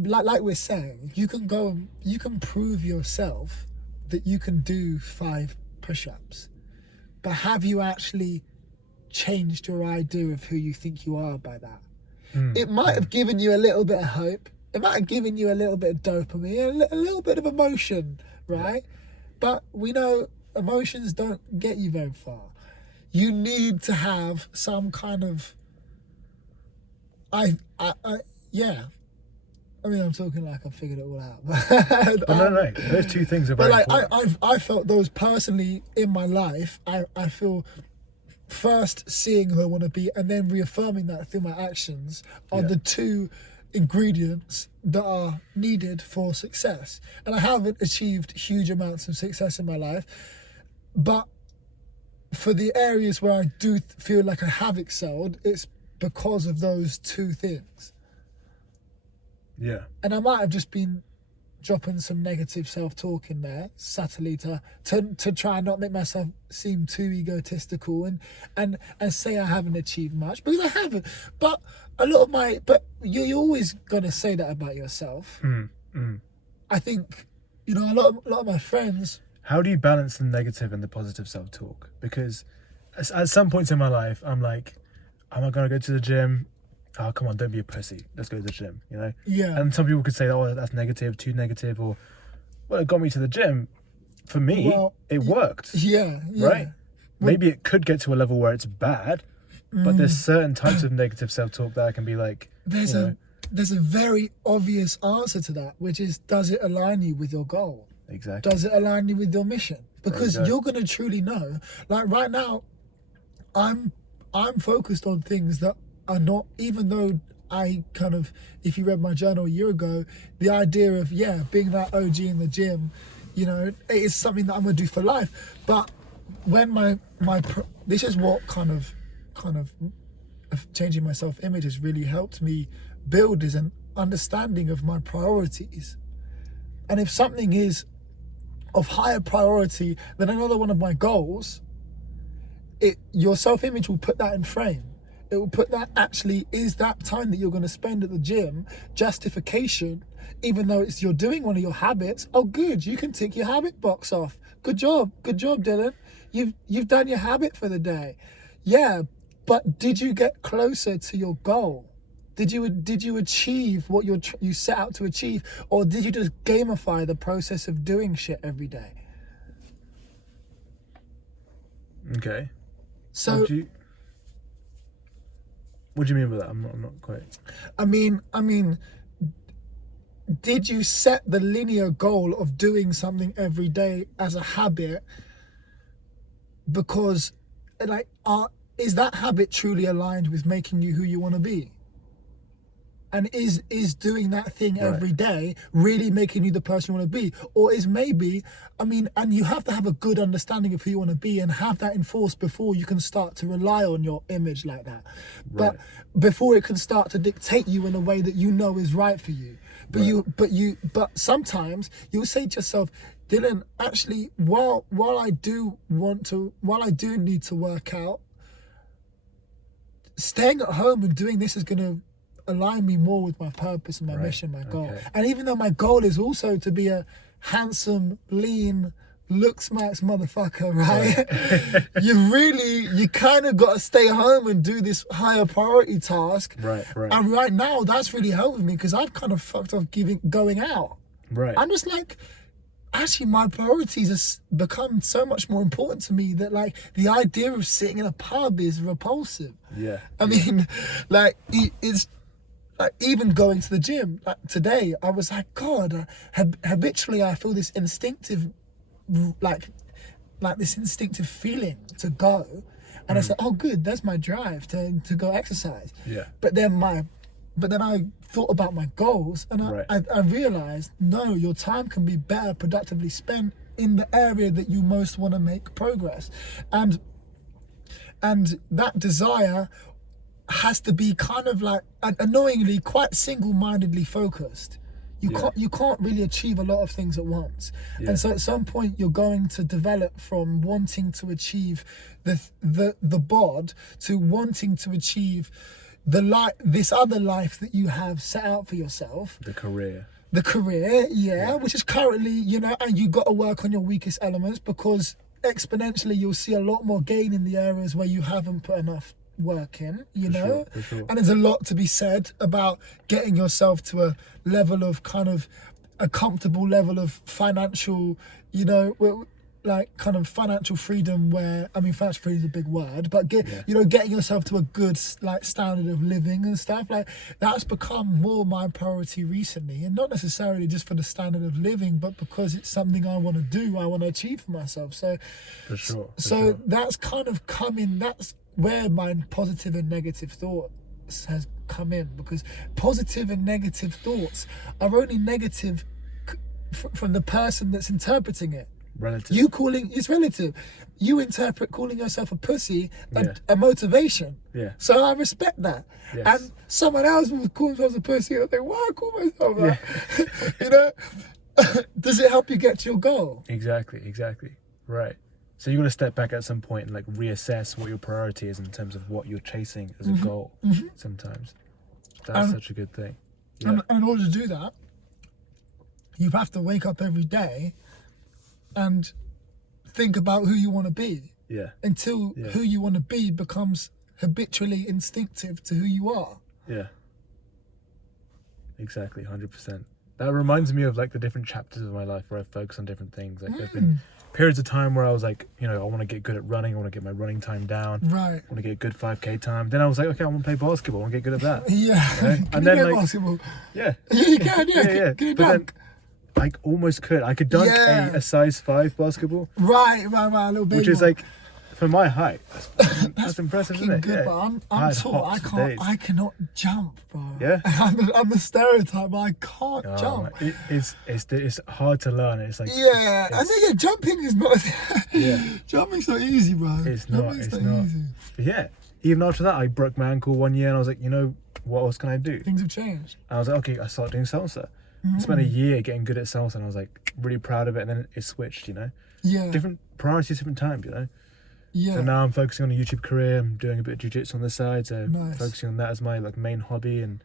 we're saying, you can prove yourself that you can do 5 push-ups, but have you actually changed your idea of who you think you are by that? It might have given you a little bit of hope. It might have given you a little bit of dopamine, a little bit of emotion, right? But we know emotions don't get you very far. You need to have some kind of I mean, I'm talking like I've figured it all out. But no. Those two things are very important. I felt those personally in my life. I feel first seeing who I want to be and then reaffirming that through my actions are the two ingredients that are needed for success. And I haven't achieved huge amounts of success in my life, but for the areas where I do feel like I have excelled, it's because of those two things. Yeah. And I might have just been dropping some negative self-talk in there subtly to try and not make myself seem too egotistical and say I haven't achieved much, because I haven't. But you're always gonna say that about yourself. I think, a lot of my friends. How do you balance the negative and the positive self-talk? Because at some points in my life, I'm like, am I gonna go to the gym? Oh, come on, don't be a pussy. Let's go to the gym, Yeah. And some people could say, oh, that's negative, too negative, or, well, it got me to the gym. For me, it worked. Yeah. Right? Maybe it could get to a level where it's bad, but there's certain types of negative self-talk that I can be like, there's a very obvious answer to that, which is, does it align you with your goal? Exactly. Does it align you with your mission? Because you're going to truly know. Like right now, I'm focused on things that are not, even though I kind of, if you read my journal a year ago, the idea of, being that OG in the gym, it is something that I'm going to do for life. But when this is what kind of changing my self-image has really helped me build, is an understanding of my priorities. And if something is of higher priority than another one of my goals, your self-image will put that in frame. It will put that, actually, is that time that you're going to spend at the gym justification, even though you're doing one of your habits? Oh, good, you can tick your habit box off. Good job, Dylan. You've done your habit for the day. Yeah, but did you get closer to your goal? Did you achieve what you set out to achieve, or did you just gamify the process of doing shit every day? Okay. So. What do you mean by that? I'm not quite. I mean, did you set the linear goal of doing something every day as a habit? Because, is that habit truly aligned with making you who you want to be? And is doing that thing every day really making you the person you want to be? Or is maybe, and you have to have a good understanding of who you want to be and have that enforced before you can start to rely on your image like that. But before it can start to dictate you in a way that you know is right for you. But sometimes you'll say to yourself, Dylan, actually, while I do need to work out, staying at home and doing this is going to align me more with my purpose and my mission, my goal. Okay. And even though my goal is also to be a handsome, lean, looks-max motherfucker, right? you kind of got to stay home and do this higher priority task. Right. And right now, that's really helping me because I've kind of fucked off going out. Right. I'm just like, actually, my priorities have become so much more important to me that, like, the idea of sitting in a pub is repulsive. Yeah. I mean, like, it's like even going to the gym. Like today, I was like, God, habitually I feel this instinctive, like this instinctive feeling to go, and I said, oh, good, that's my drive to go exercise. Yeah. But then I thought about my goals, and I realized, no, your time can be better productively spent in the area that you most want to make progress, and that desire has to be kind of like annoyingly quite single-mindedly focused. You can't really achieve a lot of things at once. And so at some point you're going to develop from wanting to achieve the bod to wanting to achieve this other life that you have set out for yourself. The career, which is currently, and you got to work on your weakest elements, because exponentially you'll see a lot more gain in the areas where you haven't put enough work in, For sure. And there's a lot to be said about getting yourself to a level of kind of a comfortable level of financial, like kind of financial freedom where, I mean, financial freedom is a big word, but getting yourself to a good like standard of living and stuff like that's become more my priority recently, and not necessarily just for the standard of living, but because it's something I want to do, I want to achieve for myself. So, for sure. That's kind of coming. That's where my positive and negative thoughts has come in, because positive and negative thoughts are only negative from the person that's interpreting it. Relative. It's relative. You interpret calling yourself a pussy a motivation. Yeah. So I respect that. Yes. And someone else will call themselves a pussy and I think, why call myself that? Does it help you get to your goal? Exactly. Right. So you're going to step back at some point and like reassess what your priority is in terms of what you're chasing as a goal sometimes. That's such a good thing. Yeah. And in order to do that, you have to wake up every day and think about who you want to be. Yeah. Until who you want to be becomes habitually instinctive to who you are. Yeah. Exactly, 100%. That reminds me of like the different chapters of my life where I focus on different things. Like there've been periods of time where I was like, I want to get good at running. I want to get my running time down. Right. I want to get a good 5K time. Then I was like, okay, I want to play basketball. I want to get good at that. Yeah. Right? And then basketball? Yeah. Yeah, you can. Yeah. Can you dunk? I almost could. I could dunk a size 5 basketball. Right, a little bit. Which is like, for my height, that's impressive, isn't it? Good, but I'm tall. I cannot jump, bro. Yeah. I'm the stereotype. I can't jump. It's hard to learn. It's like I think jumping is not. Jumping's not easy, bro. It's not easy. But yeah. Even after that, I broke my ankle one year, and I was like, what else can I do? Things have changed. And I was like, okay, I started doing salsa. I spent a year getting good at salsa, and I was like really proud of it. And then it switched, Yeah. Different priorities, different times, Yeah. So now I'm focusing on a YouTube career. I'm doing a bit of jiu-jitsu on the side, so focusing on that as my like main hobby. And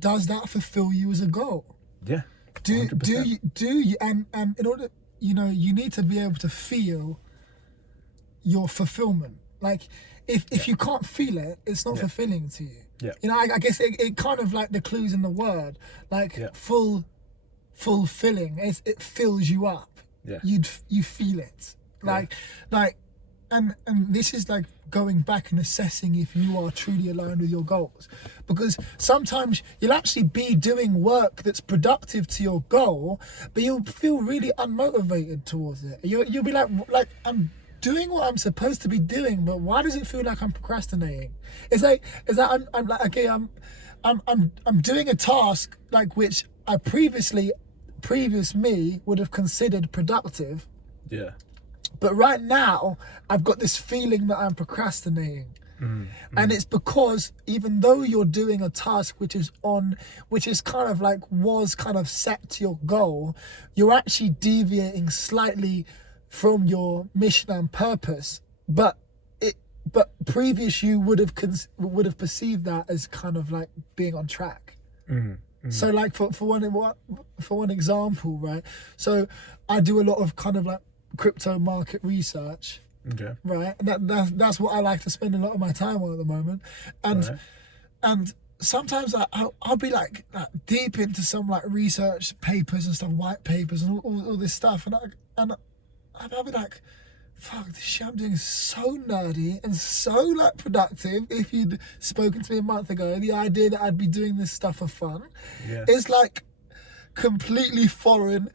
does that fulfill you as a goal? Yeah. Do you and in order, you need to be able to feel your fulfillment. Like if you can't feel it, it's not fulfilling to you. Yeah. I guess it kind of like the clues in the word, like fulfilling. It fills you up. Yeah. You feel it. And this is like going back and assessing if you are truly aligned with your goals, because sometimes you'll actually be doing work that's productive to your goal, but you'll feel really unmotivated towards it. You'll be like I'm doing what I'm supposed to be doing, but why does it feel like I'm procrastinating? It's like I'm like, okay, I'm doing a task like which I previous me would have considered productive. Yeah. But right now, I've got this feeling that I'm procrastinating. And it's because even though you're doing a task which is kind of like was kind of set to your goal, you're actually deviating slightly from your mission and purpose. But previous you would have perceived that as kind of like being on track. So like for one example, right? So I do a lot of kind of like crypto market research. Okay. Right. And that's what I like to spend a lot of my time on at the moment. And sometimes I'll be like deep into some like research papers and stuff, white papers and all this stuff, and I'll be like, fuck, this shit I'm doing is so nerdy and so like productive. If you'd spoken to me a month ago, the idea that I'd be doing this stuff for fun is like completely foreign.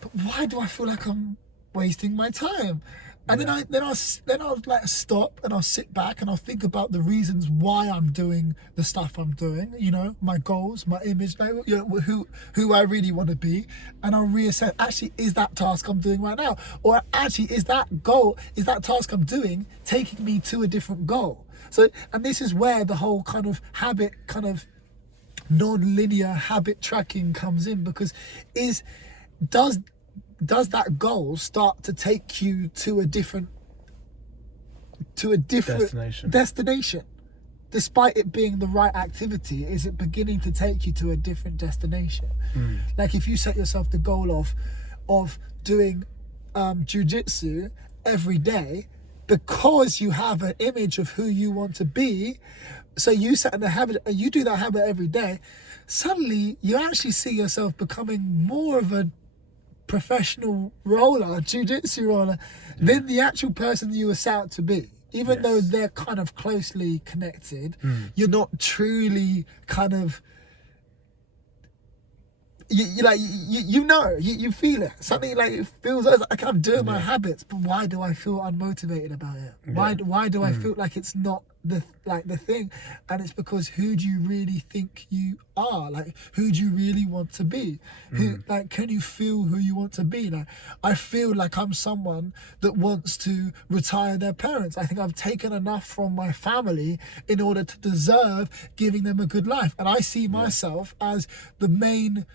But why do I feel like I'm wasting my time? And then I'll like stop and I'll sit back and I'll think about the reasons why I'm doing the stuff I'm doing, you know, my goals, my image, like, you know, who I really want to be, and I'll reassess, actually, is that task I'm doing right now, or actually is that task I'm doing taking me to a different goal? So, and this is where the whole kind of non-linear habit tracking comes in, because does that goal start to take you to a different destination? Despite it being the right activity, is it beginning to take you to a different destination? Like if you set yourself the goal of doing jiu-jitsu every day because you have an image of who you want to be, so you set in the habit and you do that habit every day, suddenly you actually see yourself becoming more of a professional roller, jiu-jitsu roller, than the actual person you were set out to be. Even though they're kind of closely connected, you're not truly kind of, you feel it. Something like it feels like I'm doing my habits, but why do I feel unmotivated about it? Why do I feel like it's not the thing? And it's because who do you really think you are? Like, who do you really want to be? Can you feel who you want to be? Like, I feel like I'm someone that wants to retire their parents. I think I've taken enough from my family in order to deserve giving them a good life. And I see myself as the main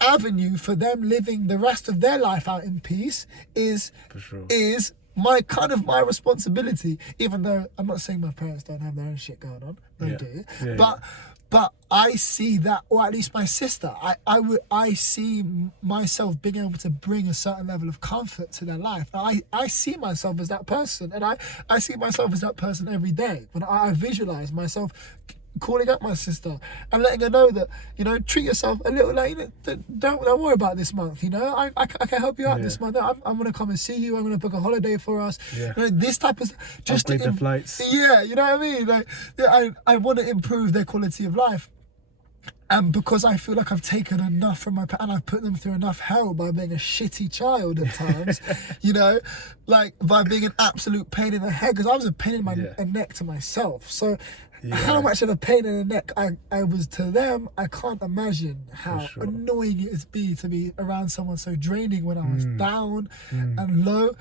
avenue for them living the rest of their life out in peace is my responsibility. Even though I'm not saying my parents don't have their own shit going on, they do. But I see that, or at least my sister, I see myself being able to bring a certain level of comfort to their life. I see myself as that person, and I see myself as that person every day. When I visualize myself calling up my sister and letting her know that, you know, treat yourself a little, like, you know, don't worry about this month, you know, I can help you out this month. I'm gonna come and see you. I'm gonna book a holiday for us. You know, this type of just upgrade the flights. Yeah, you know what I mean. Like, I want to improve their quality of life. And because I feel like I've taken enough from my and I've put them through enough hell by being a shitty child at times, you know, like by being an absolute pain in the head, because I was a pain in my neck to myself. So how much of a pain in the neck I was to them, I can't imagine how annoying it would be to be around someone so draining when I was down and low.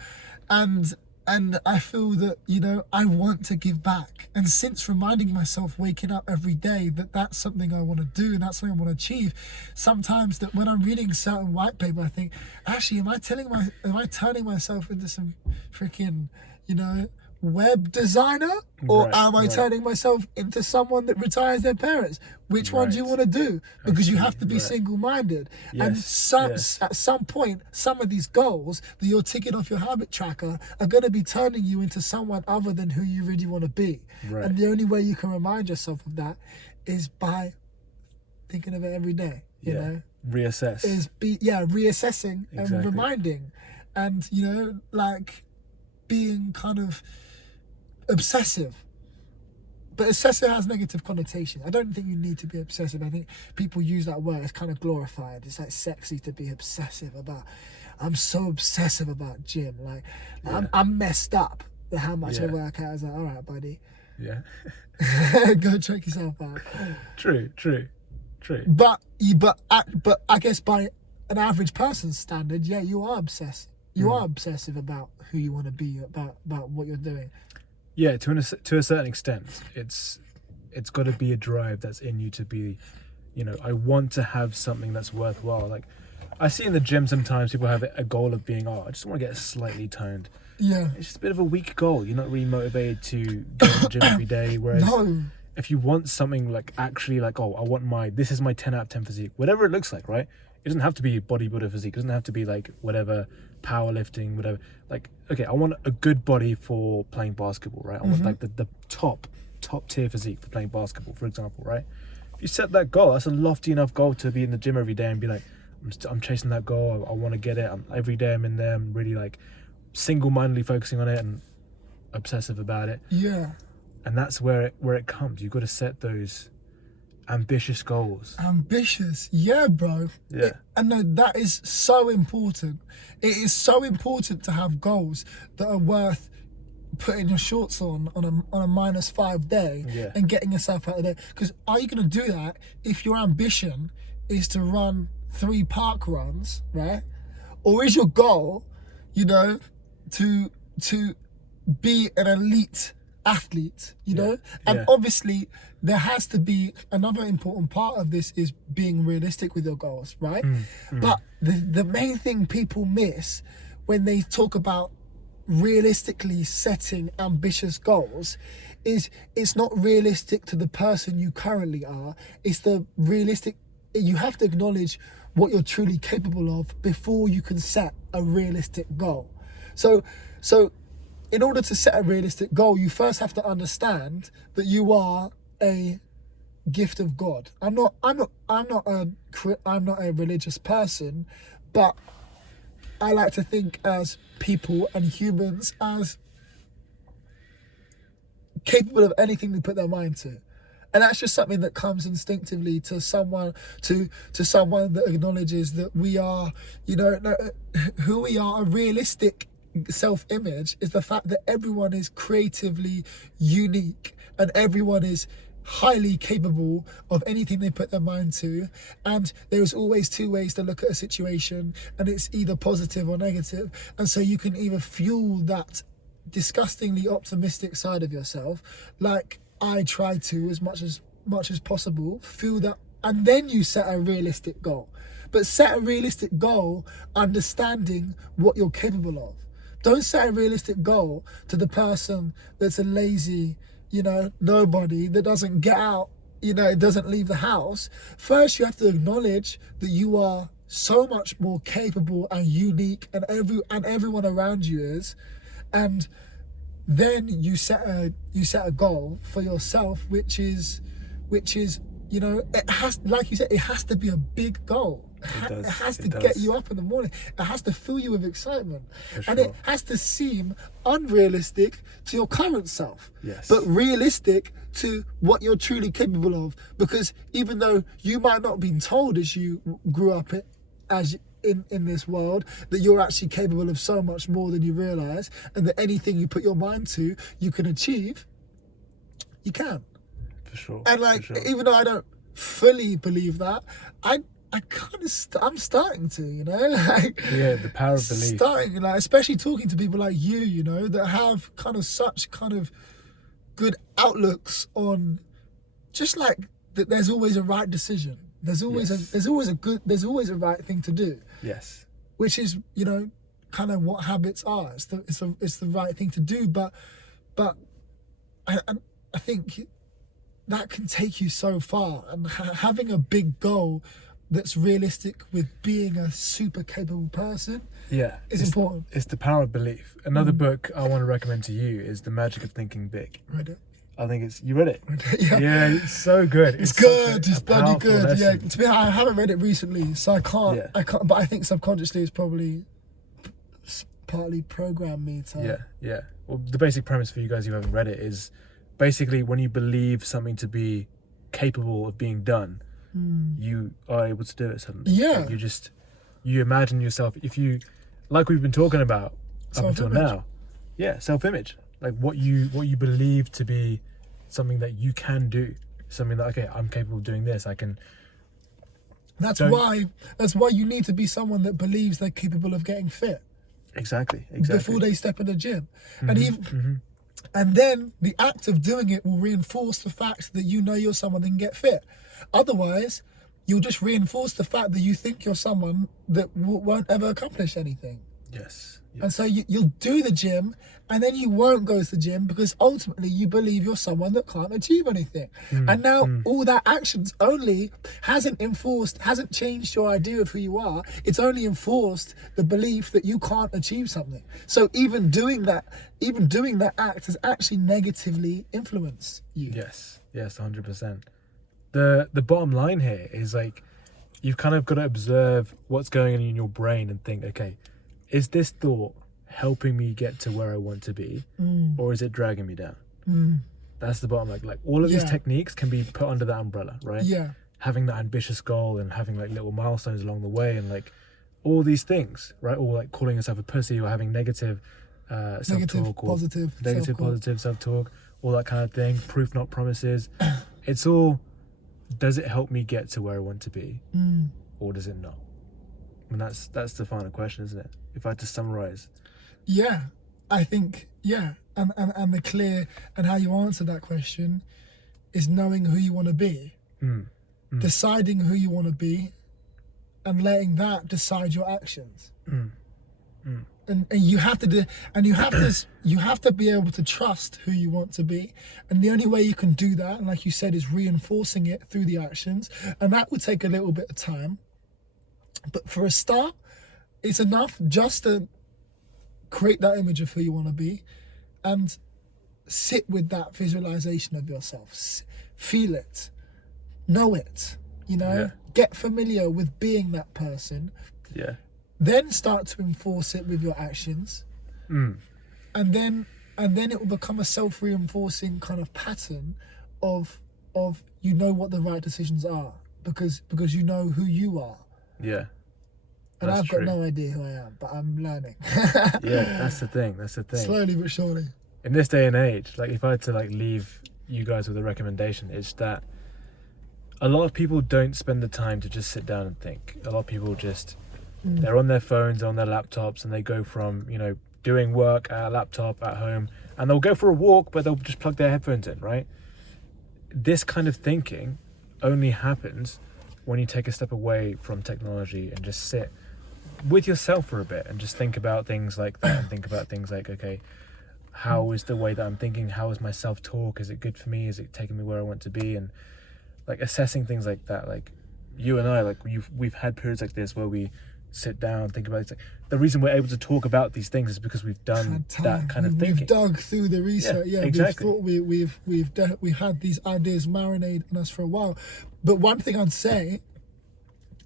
And I feel that, you know, I want to give back. And since reminding myself, waking up every day, that that's something I want to do and that's something I want to achieve, sometimes that when I'm reading certain white paper, I think, actually, am I turning myself into some freaking, you know, web designer, or am I turning myself into someone that retires their parents? Which one do you want to do? Because you have to be single-minded. And at some point, some of these goals that you're ticking off your habit tracker are going to be turning you into someone other than who you really want to be. And the only way you can remind yourself of that is by thinking of it every day. You know, reassess. Reassessing and reminding, and, you know, like being kind of obsessive. But obsessive has negative connotation. I don't think you need to be obsessive. I think people use that word, it's kind of glorified. It's like sexy to be obsessive about. I'm so obsessive about gym. Like I'm messed up with how much I work out. It's like, all right, buddy. Yeah. Go check yourself out. True. But I guess by an average person's standard, you are obsessed. You are obsessive about who you want to be, about what you're doing. Yeah, to a certain extent, it's got to be a drive that's in you to be, you know, I want to have something that's worthwhile. Like, I see in the gym sometimes people have a goal of being, I just want to get slightly toned. Yeah. It's just a bit of a weak goal. You're not really motivated to go to the gym every day. Whereas if you want something like actually like, this is my 10 out of 10 physique, whatever it looks like, right? It doesn't have to be bodybuilder physique. It doesn't have to be like whatever, powerlifting, whatever. Like, okay, I want a good body for playing basketball, right? I want like the top tier physique for playing basketball, for example, right? If you set that goal, that's a lofty enough goal to be in the gym every day and be like, I'm chasing that goal. I want to get it. Every day I'm in there. I'm really like single-mindedly focusing on it and obsessive about it. Yeah. And that's where it comes. You've got to set those ambitious goals. Ambitious, yeah, bro. Yeah. And that is so important. It is so important to have goals that are worth putting your shorts on a -5 day and getting yourself out of there. Because are you going to do that if your ambition is to run 3 park runs, right? Or is your goal, to be an elite athlete, know? And obviously there has to be another important part of this is being realistic with your goals, right? But the main thing people miss when they talk about realistically setting ambitious goals is it's not realistic to the person you currently are. It's the realistic, you have to acknowledge what you're truly capable of before you can set a realistic goal. So in order to set a realistic goal, you first have to understand that you are a gift of God. I'm not a religious person, but I like to think as people and humans as capable of anything they put their mind to. And that's just something that comes instinctively to someone that acknowledges that we are, who we are. A realistic self-image is the fact that everyone is creatively unique and everyone is highly capable of anything they put their mind to, and there's always 2 ways to look at a situation, and it's either positive or negative. And so you can either fuel that disgustingly optimistic side of yourself, like I try to as much as possible, fuel that, and then you set a realistic goal. But set a realistic goal understanding what you're capable of. Don't set a realistic goal to the person that's a lazy, nobody, that doesn't get out, doesn't leave the house. First, you have to acknowledge that you are so much more capable and unique, and everyone around you is, and then you set a goal for yourself, which is, it has, like you said, it has to be a big goal. It has to get you up in the morning. It has to fill you with excitement. And it has to seem unrealistic to your current self. Yes. But realistic to what you're truly capable of. Because even though you might not have been told as you grew up in this world that you're actually capable of so much more than you realise, and that anything you put your mind to, you can achieve, you can. For sure. And even though I don't fully believe that, I'm starting to, the power of belief. Starting, especially talking to people like you, that have such good outlooks on, just like that. There's always a right decision. There's always a right thing to do. Yes. Which is, what habits are. It's the right thing to do. But I think that can take you so far, and having a big goal that's realistic with being a super capable person is important. It's the power of belief. Another book I want to recommend to you is The Magic of Thinking Big. Read it. I think you read it? Yeah, it's so good. It's good. It's bloody good. Lesson. Yeah, to be honest, I haven't read it recently, so I can't. But I think subconsciously it's probably partly programmed me to. Yeah. Well, the basic premise for you guys who haven't read it is basically when you believe something to be capable of being done, you are able to do it suddenly. Yeah. Like you imagine yourself, if you, like we've been talking about up until now. Yeah, self-image. Like what you believe to be something that you can do. Something that, okay, I'm capable of doing this. I can. That's why you need to be someone that believes they're capable of getting fit. Exactly. Before they step in the gym. And then the act of doing it will reinforce the fact that you're someone that can get fit. Otherwise, you'll just reinforce the fact that you think you're someone that won't ever accomplish anything. Yes. And so you'll do the gym, and then you won't go to the gym because ultimately you believe you're someone that can't achieve anything. And now all that actions only hasn't changed your idea of who you are. It's only enforced the belief that you can't achieve something. So even doing that act has actually negatively influenced you. Yes, 100%. The bottom line here is like, you've kind of got to observe what's going on in your brain and think, okay, is this thought helping me get to where I want to be, or is it dragging me down? That's the bottom line. Like all of these techniques can be put under that umbrella, right? Yeah. Having that ambitious goal and having like little milestones along the way, and like all these things, right? Or like calling yourself a pussy, or having negative self-talk, or positive self-talk, all that kind of thing. Proof, not promises. It's all, does it help me get to where I want to be, or does it not? And that's the final question, isn't it? If I had to summarize. Yeah, I think, and the clear, and how you answer that question is knowing who you want to be, deciding who you want to be, and letting that decide your actions. And you have to you have to be able to trust who you want to be, and the only way you can do that, and like you said, is reinforcing it through the actions, and that would take a little bit of time. But for a start, it's enough just to create that image of who you want to be and sit with that visualization of yourself. Feel it. Know it. Get familiar with being that person. Yeah. Then start to enforce it with your actions. And then it will become a self-reinforcing kind of pattern of what the right decisions are because you know who you are. Yeah. And I've got no idea who I am, but I'm learning. Yeah, that's the thing. Slowly but surely. In this day and age, like if I had to like leave you guys with a recommendation, it's that a lot of people don't spend the time to just sit down and think. A lot of people just, they're on their phones, on their laptops, and they go from, doing work at a laptop at home, and they'll go for a walk, but they'll just plug their headphones in, right? This kind of thinking only happens when you take a step away from technology and just sit with yourself for a bit and just think about things like that, and think about things like, okay, how is the way that I'm thinking, how is my self-talk, is it good for me, is it taking me where I want to be, and like assessing things like that. Like you and I, like we've had periods like this where we sit down, think about it. Like, the reason we're able to talk about these things is because we've done that kind of thinking. We've dug through the research. Yeah, exactly. We've had these ideas marinate in us for a while. But one thing I'd say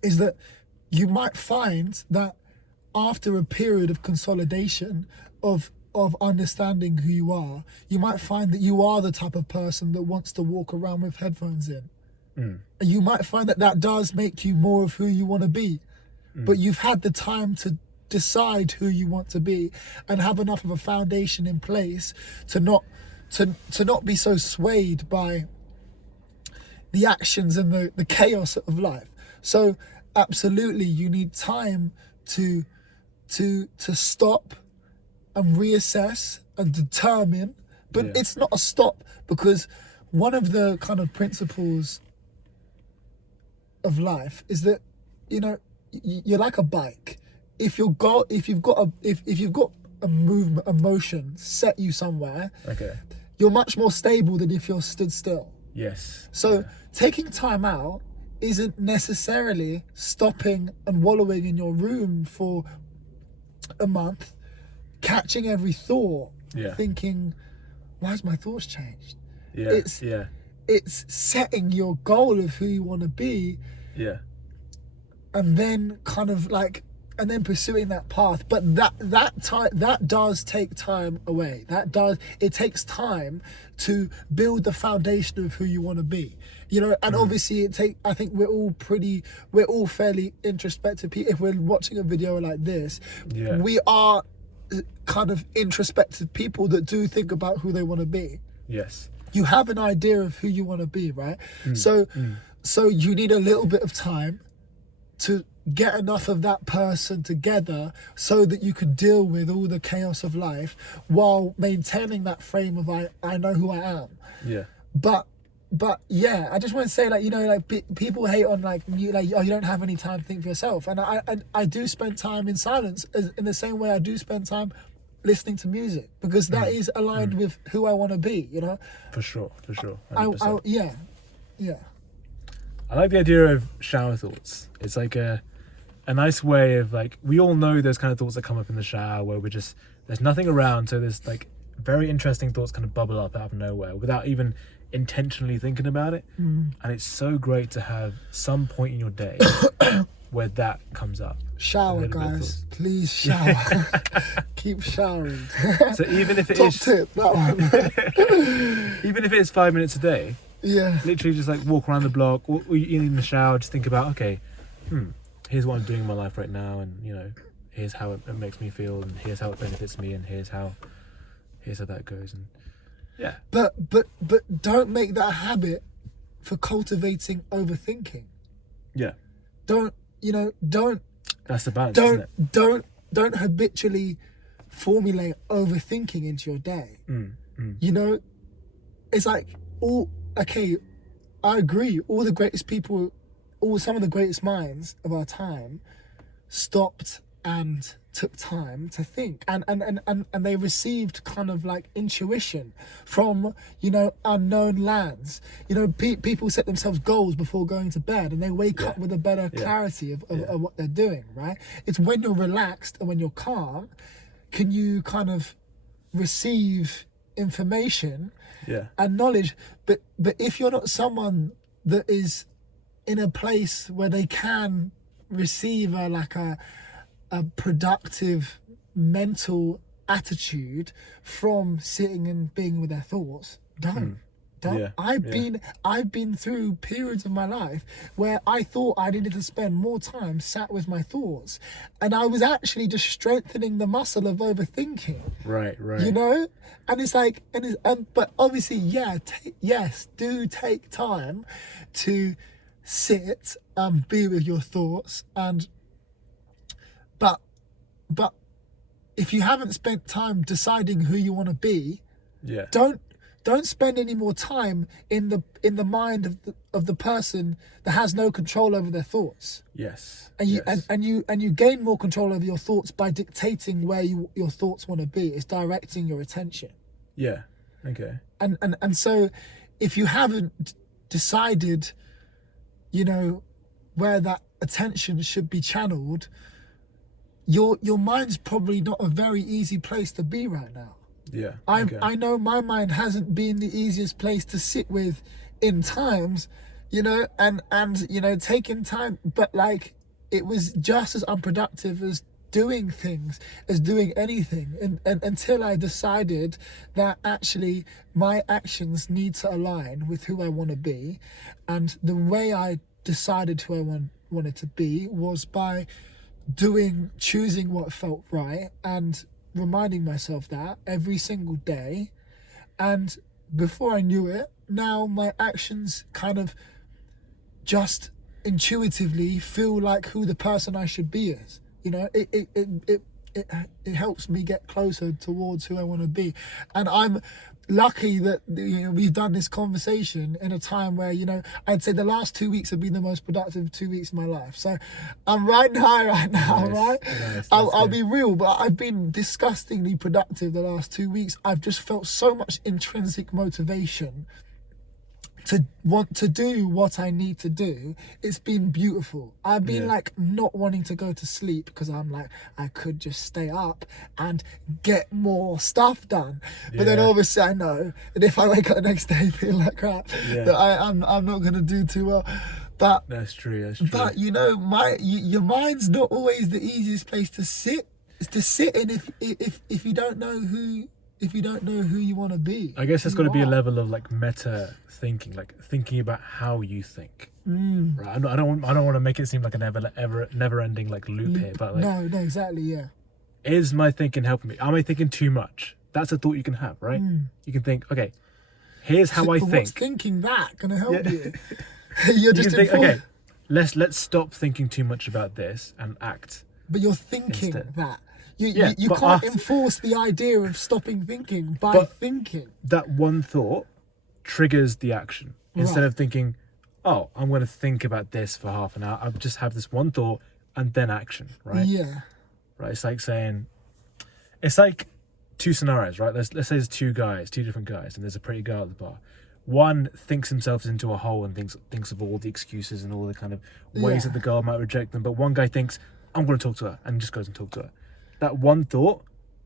is that you might find that after a period of consolidation of understanding who you are, you might find that you are the type of person that wants to walk around with headphones in. And you might find that does make you more of who you want to be. But you've had the time to decide who you want to be and have enough of a foundation in place to not be so swayed by the actions and the chaos of life. So absolutely, you need time to stop and reassess and determine. But it's not a stop, because one of the kind of principles of life is that, you're like a bike. If you've got a movement, a motion set you somewhere, okay, you're much more stable than if you're stood still. Yes. So taking time out isn't necessarily stopping and wallowing in your room for a month, catching every thought, thinking, why has my thoughts changed? It's setting your goal of who you want to be. And then and then pursuing that path. But that does take time away. It takes time to build the foundation of who you want to be. And obviously I think we're all fairly introspective people. If we're watching a video like this, we are kind of introspective people that do think about who they want to be. Yes. You have an idea of who you want to be, right? So you need a little bit of time to get enough of that person together so that you can deal with all the chaos of life while maintaining that frame of I know who I am. Yeah. But but yeah, I just want to say, like, you know, like people hate on like you, like, oh, you don't have any time to think for yourself, and I do spend time in silence in the same way I do spend time listening to music, because that is aligned with who I want to be, you know. For sure. Yeah. I like the idea of shower thoughts. It's like a nice way of, like, we all know those kind of thoughts that come up in the shower where there's nothing around, so there's like very interesting thoughts kind of bubble up out of nowhere without even intentionally thinking about it. And it's so great to have some point in your day where that comes up. Shower, guys, please shower. Keep showering. So even if it Top is tip, that one. even if it is 5 minutes a day, yeah, literally just like walk around the block, or in the shower, just think about, okay, here's what I'm doing in my life right now, and you know, here's how it makes me feel, and here's how it benefits me, and here's how that goes. And yeah, but don't make that a habit for cultivating overthinking. Yeah, don't that's the balance, isn't it? Don't habitually formulate overthinking into your day. You know, it's like, I agree, all the greatest people, some of the greatest minds of our time stopped and took time to think, and they received kind of like intuition from, you know, unknown lands. You know, people set themselves goals before going to bed, and they wake up with a better clarity of what they're doing, right? It's when you're relaxed and when you're calm can you kind of receive information and knowledge. But if you're not someone that is in a place where they can receive a productive mental attitude from sitting and being with their thoughts, don't. I've been through periods of my life where I thought I needed to spend more time sat with my thoughts, and I was actually just strengthening the muscle of overthinking. Right. You know, and it's like, but obviously, do take time to sit and be with your thoughts, but if you haven't spent time deciding who you want to be, don't spend any more time in the mind of the person that has no control over their thoughts. And you gain more control over your thoughts by dictating where your thoughts want to be. It's directing your attention. And so if you haven't decided, you know, where that attention should be channeled, your mind's probably not a very easy place to be right now. I know my mind hasn't been the easiest place to sit with in times, you know, and you know, taking time, but like, it was just as unproductive as doing things, as doing anything, and until I decided that actually my actions need to align with who I want to be. And the way I decided who I wanted to be was by choosing what felt right and reminding myself that every single day. And before I knew it, now my actions kind of just intuitively feel like who the person I should be is. You know, it helps me get closer towards who I want to be. And I'm lucky that, you know, we've done this conversation in a time where, you know, I'd say the last 2 weeks have been the most productive 2 weeks of my life. So I'm riding high right now, right? I'll be real, but I've been disgustingly productive the last 2 weeks. I've just felt so much intrinsic motivation to want to do what I need to do. It's been beautiful. I've been like not wanting to go to sleep because I'm like, I could just stay up and get more stuff done. But then obviously I know that if I wake up the next day feeling like crap, that I'm not gonna do too well. But that's true. But you know, your mind's not always the easiest place to sit. It's to sit in if you don't know who. If you don't know who you want to be. I guess there's got to be a level of like meta thinking, like thinking about how you think. Right? I don't want to make it seem like a never ending like loop here, but like, no, exactly, yeah. Is my thinking helping me? Am I thinking too much? That's a thought you can have, right? You can think, okay, here's how I think. What's thinking that gonna help you? You're just think, okay, let's stop thinking too much about this and act. But you're thinking instead. that. You can't enforce the idea of stopping thinking by thinking. That one thought triggers the action. instead of thinking, oh, I'm going to think about this for half an hour. I just have this one thought and then action, right? Yeah. Right. It's like two scenarios, right? Let's say there's two different guys, and there's a pretty girl at the bar. One thinks himself into a hole and thinks of all the excuses and all the kind of ways that the girl might reject them. But one guy thinks, I'm going to talk to her, and just goes and talks to her. That one thought,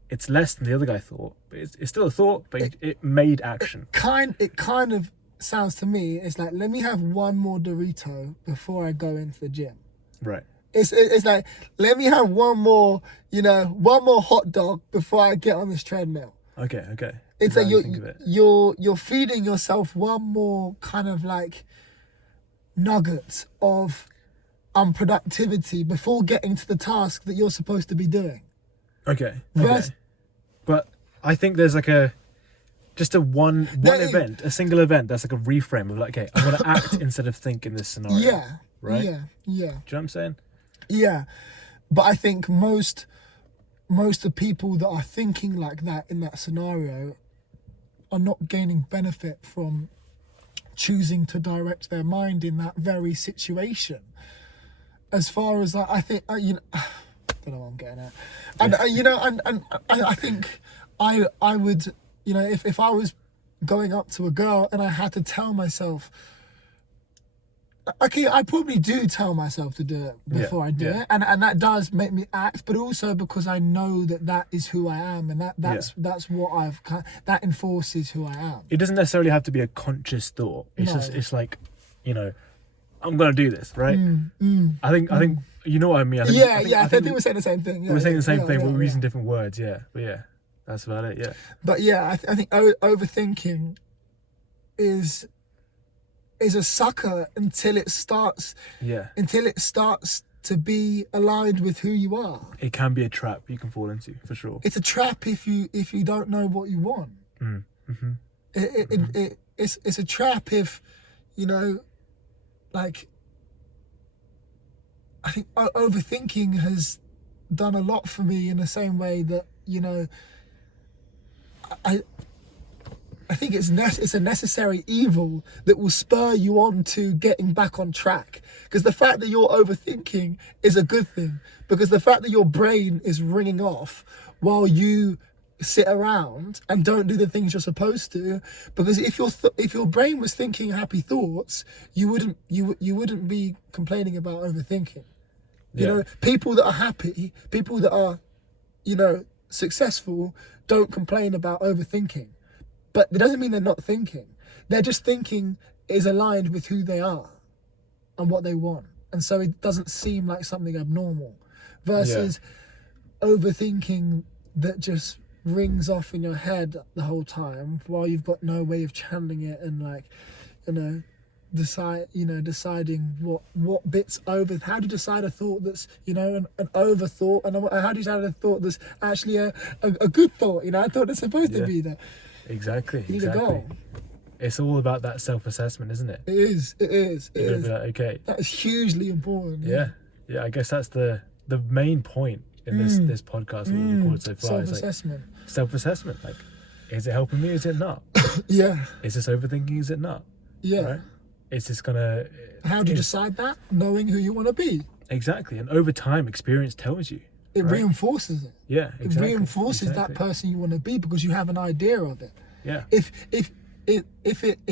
it's less than the other guy thought, but it's still a thought, but it made action. It kind of sounds to me, it's like, let me have one more Dorito before I go into the gym. Right. It's like, let me have one more hot dog before I get on this treadmill. Okay. It's like you're feeding yourself one more kind of like nugget of unproductivity before getting to the task that you're supposed to be doing. Okay. But I think there's like a single event that's like a reframe of like, okay, I'm going to act instead of think in this scenario. Yeah. Right? Yeah. Do you know what I'm saying? Yeah. But I think most of the people that are thinking like that in that scenario are not gaining benefit from choosing to direct their mind in that very situation. As far as I think, I don't know what I'm getting at. And, I think I would, if I was going up to a girl and I had to tell myself, okay, I probably do tell myself to do it before I do it, and that does make me act, but also because I know that is who I am, and that's what that enforces who I am. It doesn't necessarily have to be a conscious thought. It's like, I'm gonna do this, right? I think you know what I mean. I think we're saying the same thing. We're saying the same thing, but we're using different words. Yeah, but that's about it. Yeah. But I think overthinking is a sucker until it starts to be aligned with who you are. It can be a trap you can fall into, for sure. It's a trap if you don't know what you want. It's a trap if like, I think overthinking has done a lot for me in the same way that I think it's a necessary evil that will spur you on to getting back on track. Because the fact that you're overthinking is a good thing. Because the fact that your brain is ringing off while you sit around and don't do the things you're supposed to. Because if your brain was thinking happy thoughts, you wouldn't be complaining about overthinking. People that are happy, people that are successful, don't complain about overthinking. But it doesn't mean they're not thinking. They're just thinking is aligned with who they are and what they want. And so it doesn't seem like something abnormal. Versus overthinking that just rings off in your head the whole time while you've got no way of channeling it and deciding what bits over. How do you decide a thought that's an overthought, and how do you decide a thought that's actually a good thought? I thought it's supposed to be there. Exactly. You need a goal. It's all about that self-assessment, isn't it? It is. You're gonna be like, okay. That is hugely important. Yeah. I guess that's the main point in this podcast that we've recorded so far. Self-assessment. Self-assessment. Like, is it helping me? Is it not? Yeah. Is this overthinking? Is it not? Yeah. Right? It's just gonna. How do you decide that? Knowing who you want to be. Exactly, and over time, experience tells you. It reinforces it. Yeah, exactly. It reinforces that person you want to be because you have an idea of it. Yeah. If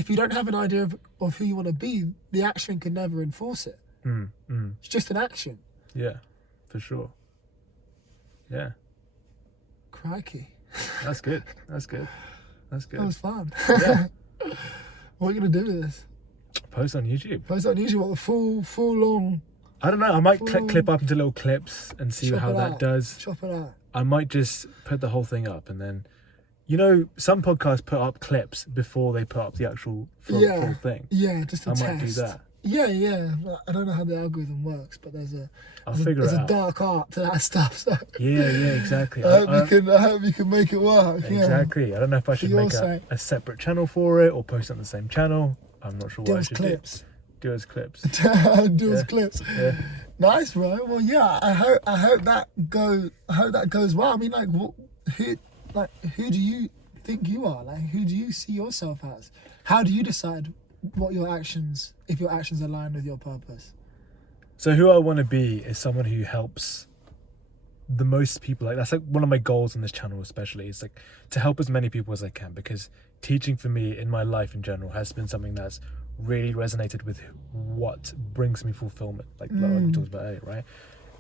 you don't have an idea of who you want to be, the action can never enforce it. It's just an action. Yeah, for sure. Yeah. Crikey. That's good. That was fun. Yeah. What are you gonna do with this? Post on YouTube. What the full long? I don't know. I might clip up into little clips and see how that does. Chop it out. I might just put the whole thing up, and then, some podcasts put up clips before they put up the actual full thing. Yeah, just a test. I might do that. Yeah. I don't know how the algorithm works, but there's a dark art to that stuff. So. Yeah, exactly. I hope you can make it work. Exactly. Yeah. I don't know if I should make a separate channel for it or post it on the same channel. I'm not sure what I should do. Do as clips. Clips. Yeah. Nice, bro. Well, yeah. I hope that goes well. I mean, like, who do you think you are? Like, who do you see yourself as? How do you decide if your actions align with your purpose? So who I want to be is someone who helps the most people. Like, that's like one of my goals on this channel, especially, is like to help as many people as I can, because teaching for me in my life in general has been something that's really resonated with what brings me fulfillment. Like we talked about earlier, right?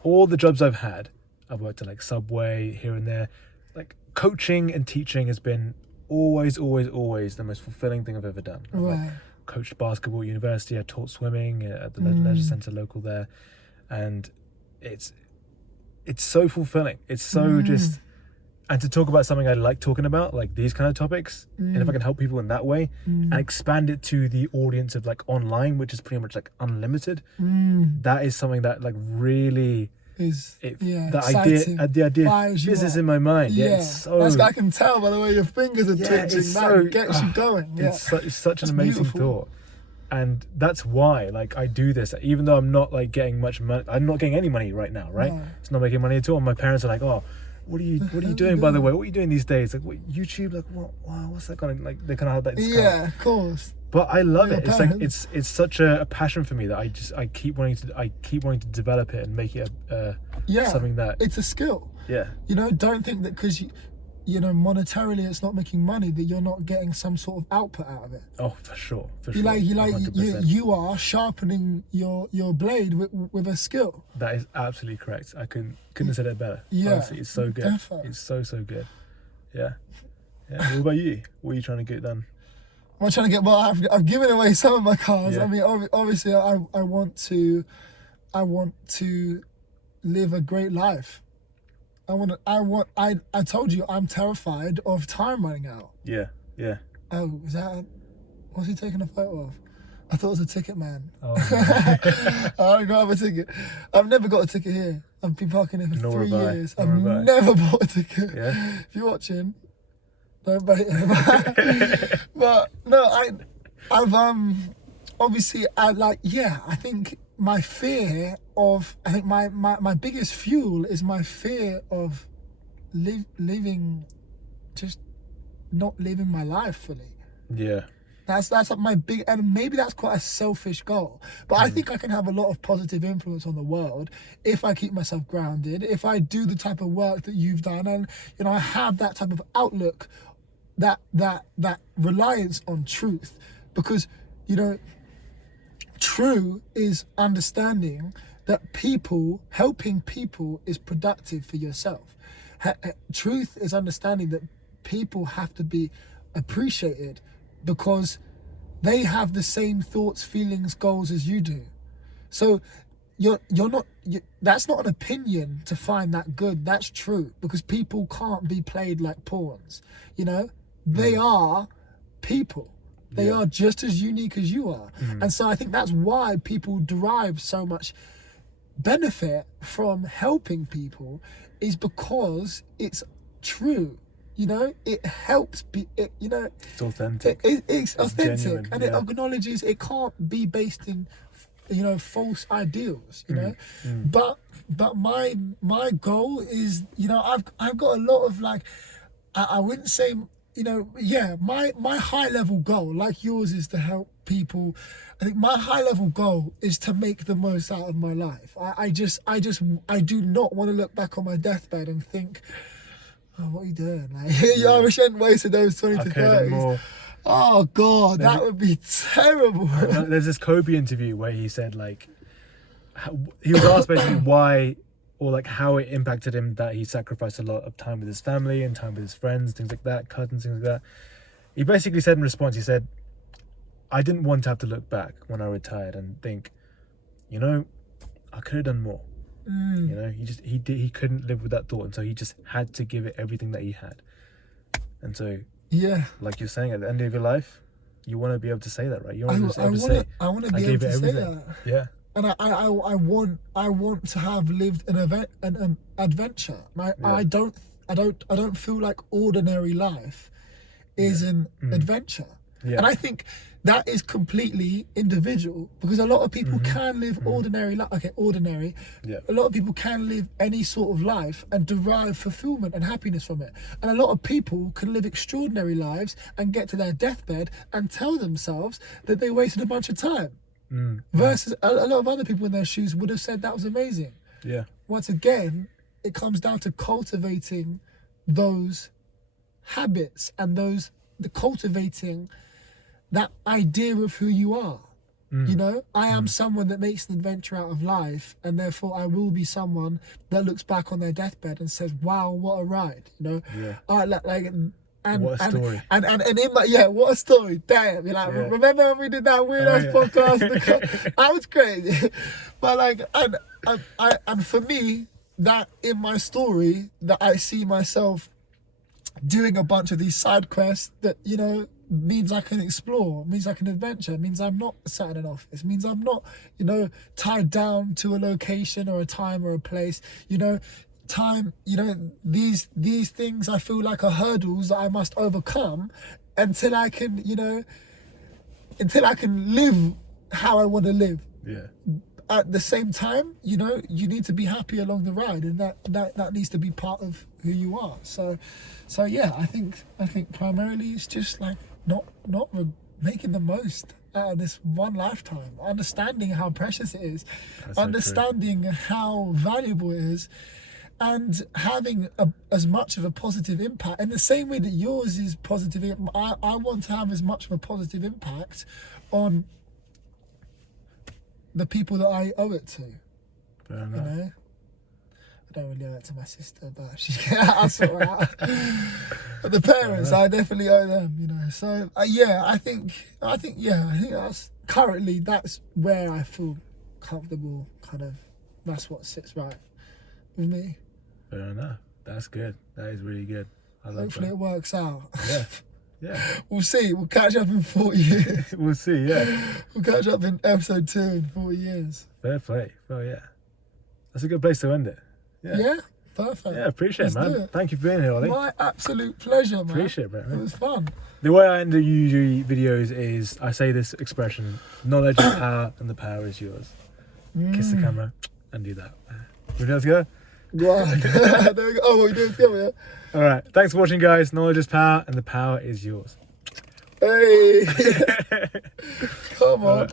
All the jobs I've had, I've worked at like Subway here and there. Like, coaching and teaching has been always the most fulfilling thing I've ever done. I've like coached basketball at university. I taught swimming at the leisure centre local there, and it's so fulfilling. It's so just, and to talk about something I like talking about, like these kind of topics, and if I can help people in that way and expand it to the audience of like online, which is pretty much like unlimited, that is something that like really the idea fizzes in my mind. It's so, I can tell by the way your fingers are twitching. That gets you going. It's such an amazing thought. And that's why, like, I do this, even though I'm not like getting much money. I'm not getting any money right now, right? No. It's not making money at all. And my parents are like, "Oh, what are you doing? By the way, what are you doing these days? Like, what, YouTube? Like, what? Wow, what's that kind of like?" They kind of have that. Yeah, of course. But I love it. It's like it's such a passion for me that I keep wanting to develop it and make it something that it's a skill. Yeah. You know, don't think that because you know, monetarily it's not making money that you're not getting some sort of output out of it. Oh, for sure. You are sharpening your blade with a skill. That is absolutely correct. I couldn't have said it better. Yeah, honestly, it's so good. Definitely. It's so good. Yeah. What about you? What are you trying to get done? I'm trying to get. Well, I've given away some of my cars. Yeah. I mean, obviously, I want to live a great life. I told you I'm terrified of time running out. Yeah. Oh, is that? What's he taking a photo of? I thought it was a ticket man. Oh, I don't have a ticket. I've never got a ticket here. I've been parking here for 3 years. I've never bought a ticket. Yeah. If you're watching, don't bait it. But no, I've obviously I think my fear of, my biggest fuel is my fear of living, just not living my life fully. Yeah. That's like my big, and maybe that's quite a selfish goal, but I think I can have a lot of positive influence on the world if I keep myself grounded, if I do the type of work that you've done, and you know, I have that type of outlook, that reliance on truth, because you know, true is understanding that helping people is productive for yourself. Truth is understanding that people have to be appreciated because they have the same thoughts, feelings, goals as you do. So that's not an opinion to find that good. That's true, because people can't be played like pawns. You know, they are people. They are just as unique as you are. And so I think that's why people derive so much benefit from helping people, is because it's true. You know, it helps it's authentic. It's authentic, genuine, and it yeah. acknowledges it can't be based in, you know, false ideals. You know, but my goal is, you know, I've got a lot of like, I wouldn't say, you know, my high level goal, like yours, is to help people. I think my high level goal is to make the most out of my life. I do not want to look back on my deathbed and think, oh, what are you doing? Like, I wish I hadn't wasted those 20 to 30s. Oh God, that would be terrible. There's this Kobe interview where he said, like, he was asked basically why, or like how it impacted him that he sacrificed a lot of time with his family and time with his friends, things like that, cousins, things like that. He basically said in response, he said, I didn't want to have to look back when I retired and think, you know, I could have done more. You know, he couldn't live with that thought, and so he just had to give it everything that he had. And so, like you're saying, at the end of your life, you want to be able to say that, right? You want to be able to say, I want to be able to say that. Yeah. And I want to have lived an adventure. I don't feel like ordinary life is an adventure. Yeah. And I think that is completely individual, because a lot of people can live ordinary life. Okay, ordinary. Yeah. A lot of people can live any sort of life and derive fulfillment and happiness from it. And a lot of people can live extraordinary lives and get to their deathbed and tell themselves that they wasted a bunch of time. Versus a lot of other people in their shoes would have said that was amazing. Yeah. Once again, it comes down to cultivating those habits and cultivating that idea of who you are. You know, I am someone that makes an adventure out of life, and therefore I will be someone that looks back on their deathbed and says, wow, what a ride, you know? What a story. And in my, what a story. Damn, you're like, remember when we did that weird ass podcast? That was crazy. But like, and for me, that in my story, that I see myself doing a bunch of these side quests that, you know, means I can explore, means I can adventure, means I'm not sat in an office, means I'm not, you know, tied down to a location or a time or a place, you know. Time, you know, these things I feel like are hurdles that I must overcome until I can, you know, live how I want to live. Yeah. At the same time, you know, you need to be happy along the ride, and that needs to be part of who you are. So yeah, I think primarily it's just like not making the most out of this one lifetime, understanding how precious it is, understanding how valuable it is, and having as much of a positive impact. In the same way that yours is positive, I want to have as much of a positive impact on the people that I owe it to. Fair enough. You know? I don't really owe it to my sister, but I'll sort her out. But the parents, I definitely owe them, you know. So I think that's currently, that's where I feel comfortable, kind of. That's what sits right with me. Fair enough. That's good. That is really good. Hopefully it works out. Yeah. Yeah. We'll see. We'll catch up in 40 years. We'll see, yeah. We'll catch up in episode 2 in 40 years. Fair play. Well, yeah. That's a good place to end it. Yeah. Yeah? Perfect. Yeah, appreciate it, man. Thank you for being here, Ollie. My absolute pleasure, man. Appreciate it, man. It was fun. The way I end the usually videos is I say this expression: knowledge is power and the power is yours. Kiss the camera and do that. Would you like to go? Go on. There we go. Oh, we're doing it together, yeah? All right. Thanks for watching, guys. Knowledge is power and the power is yours. Hey. Come on.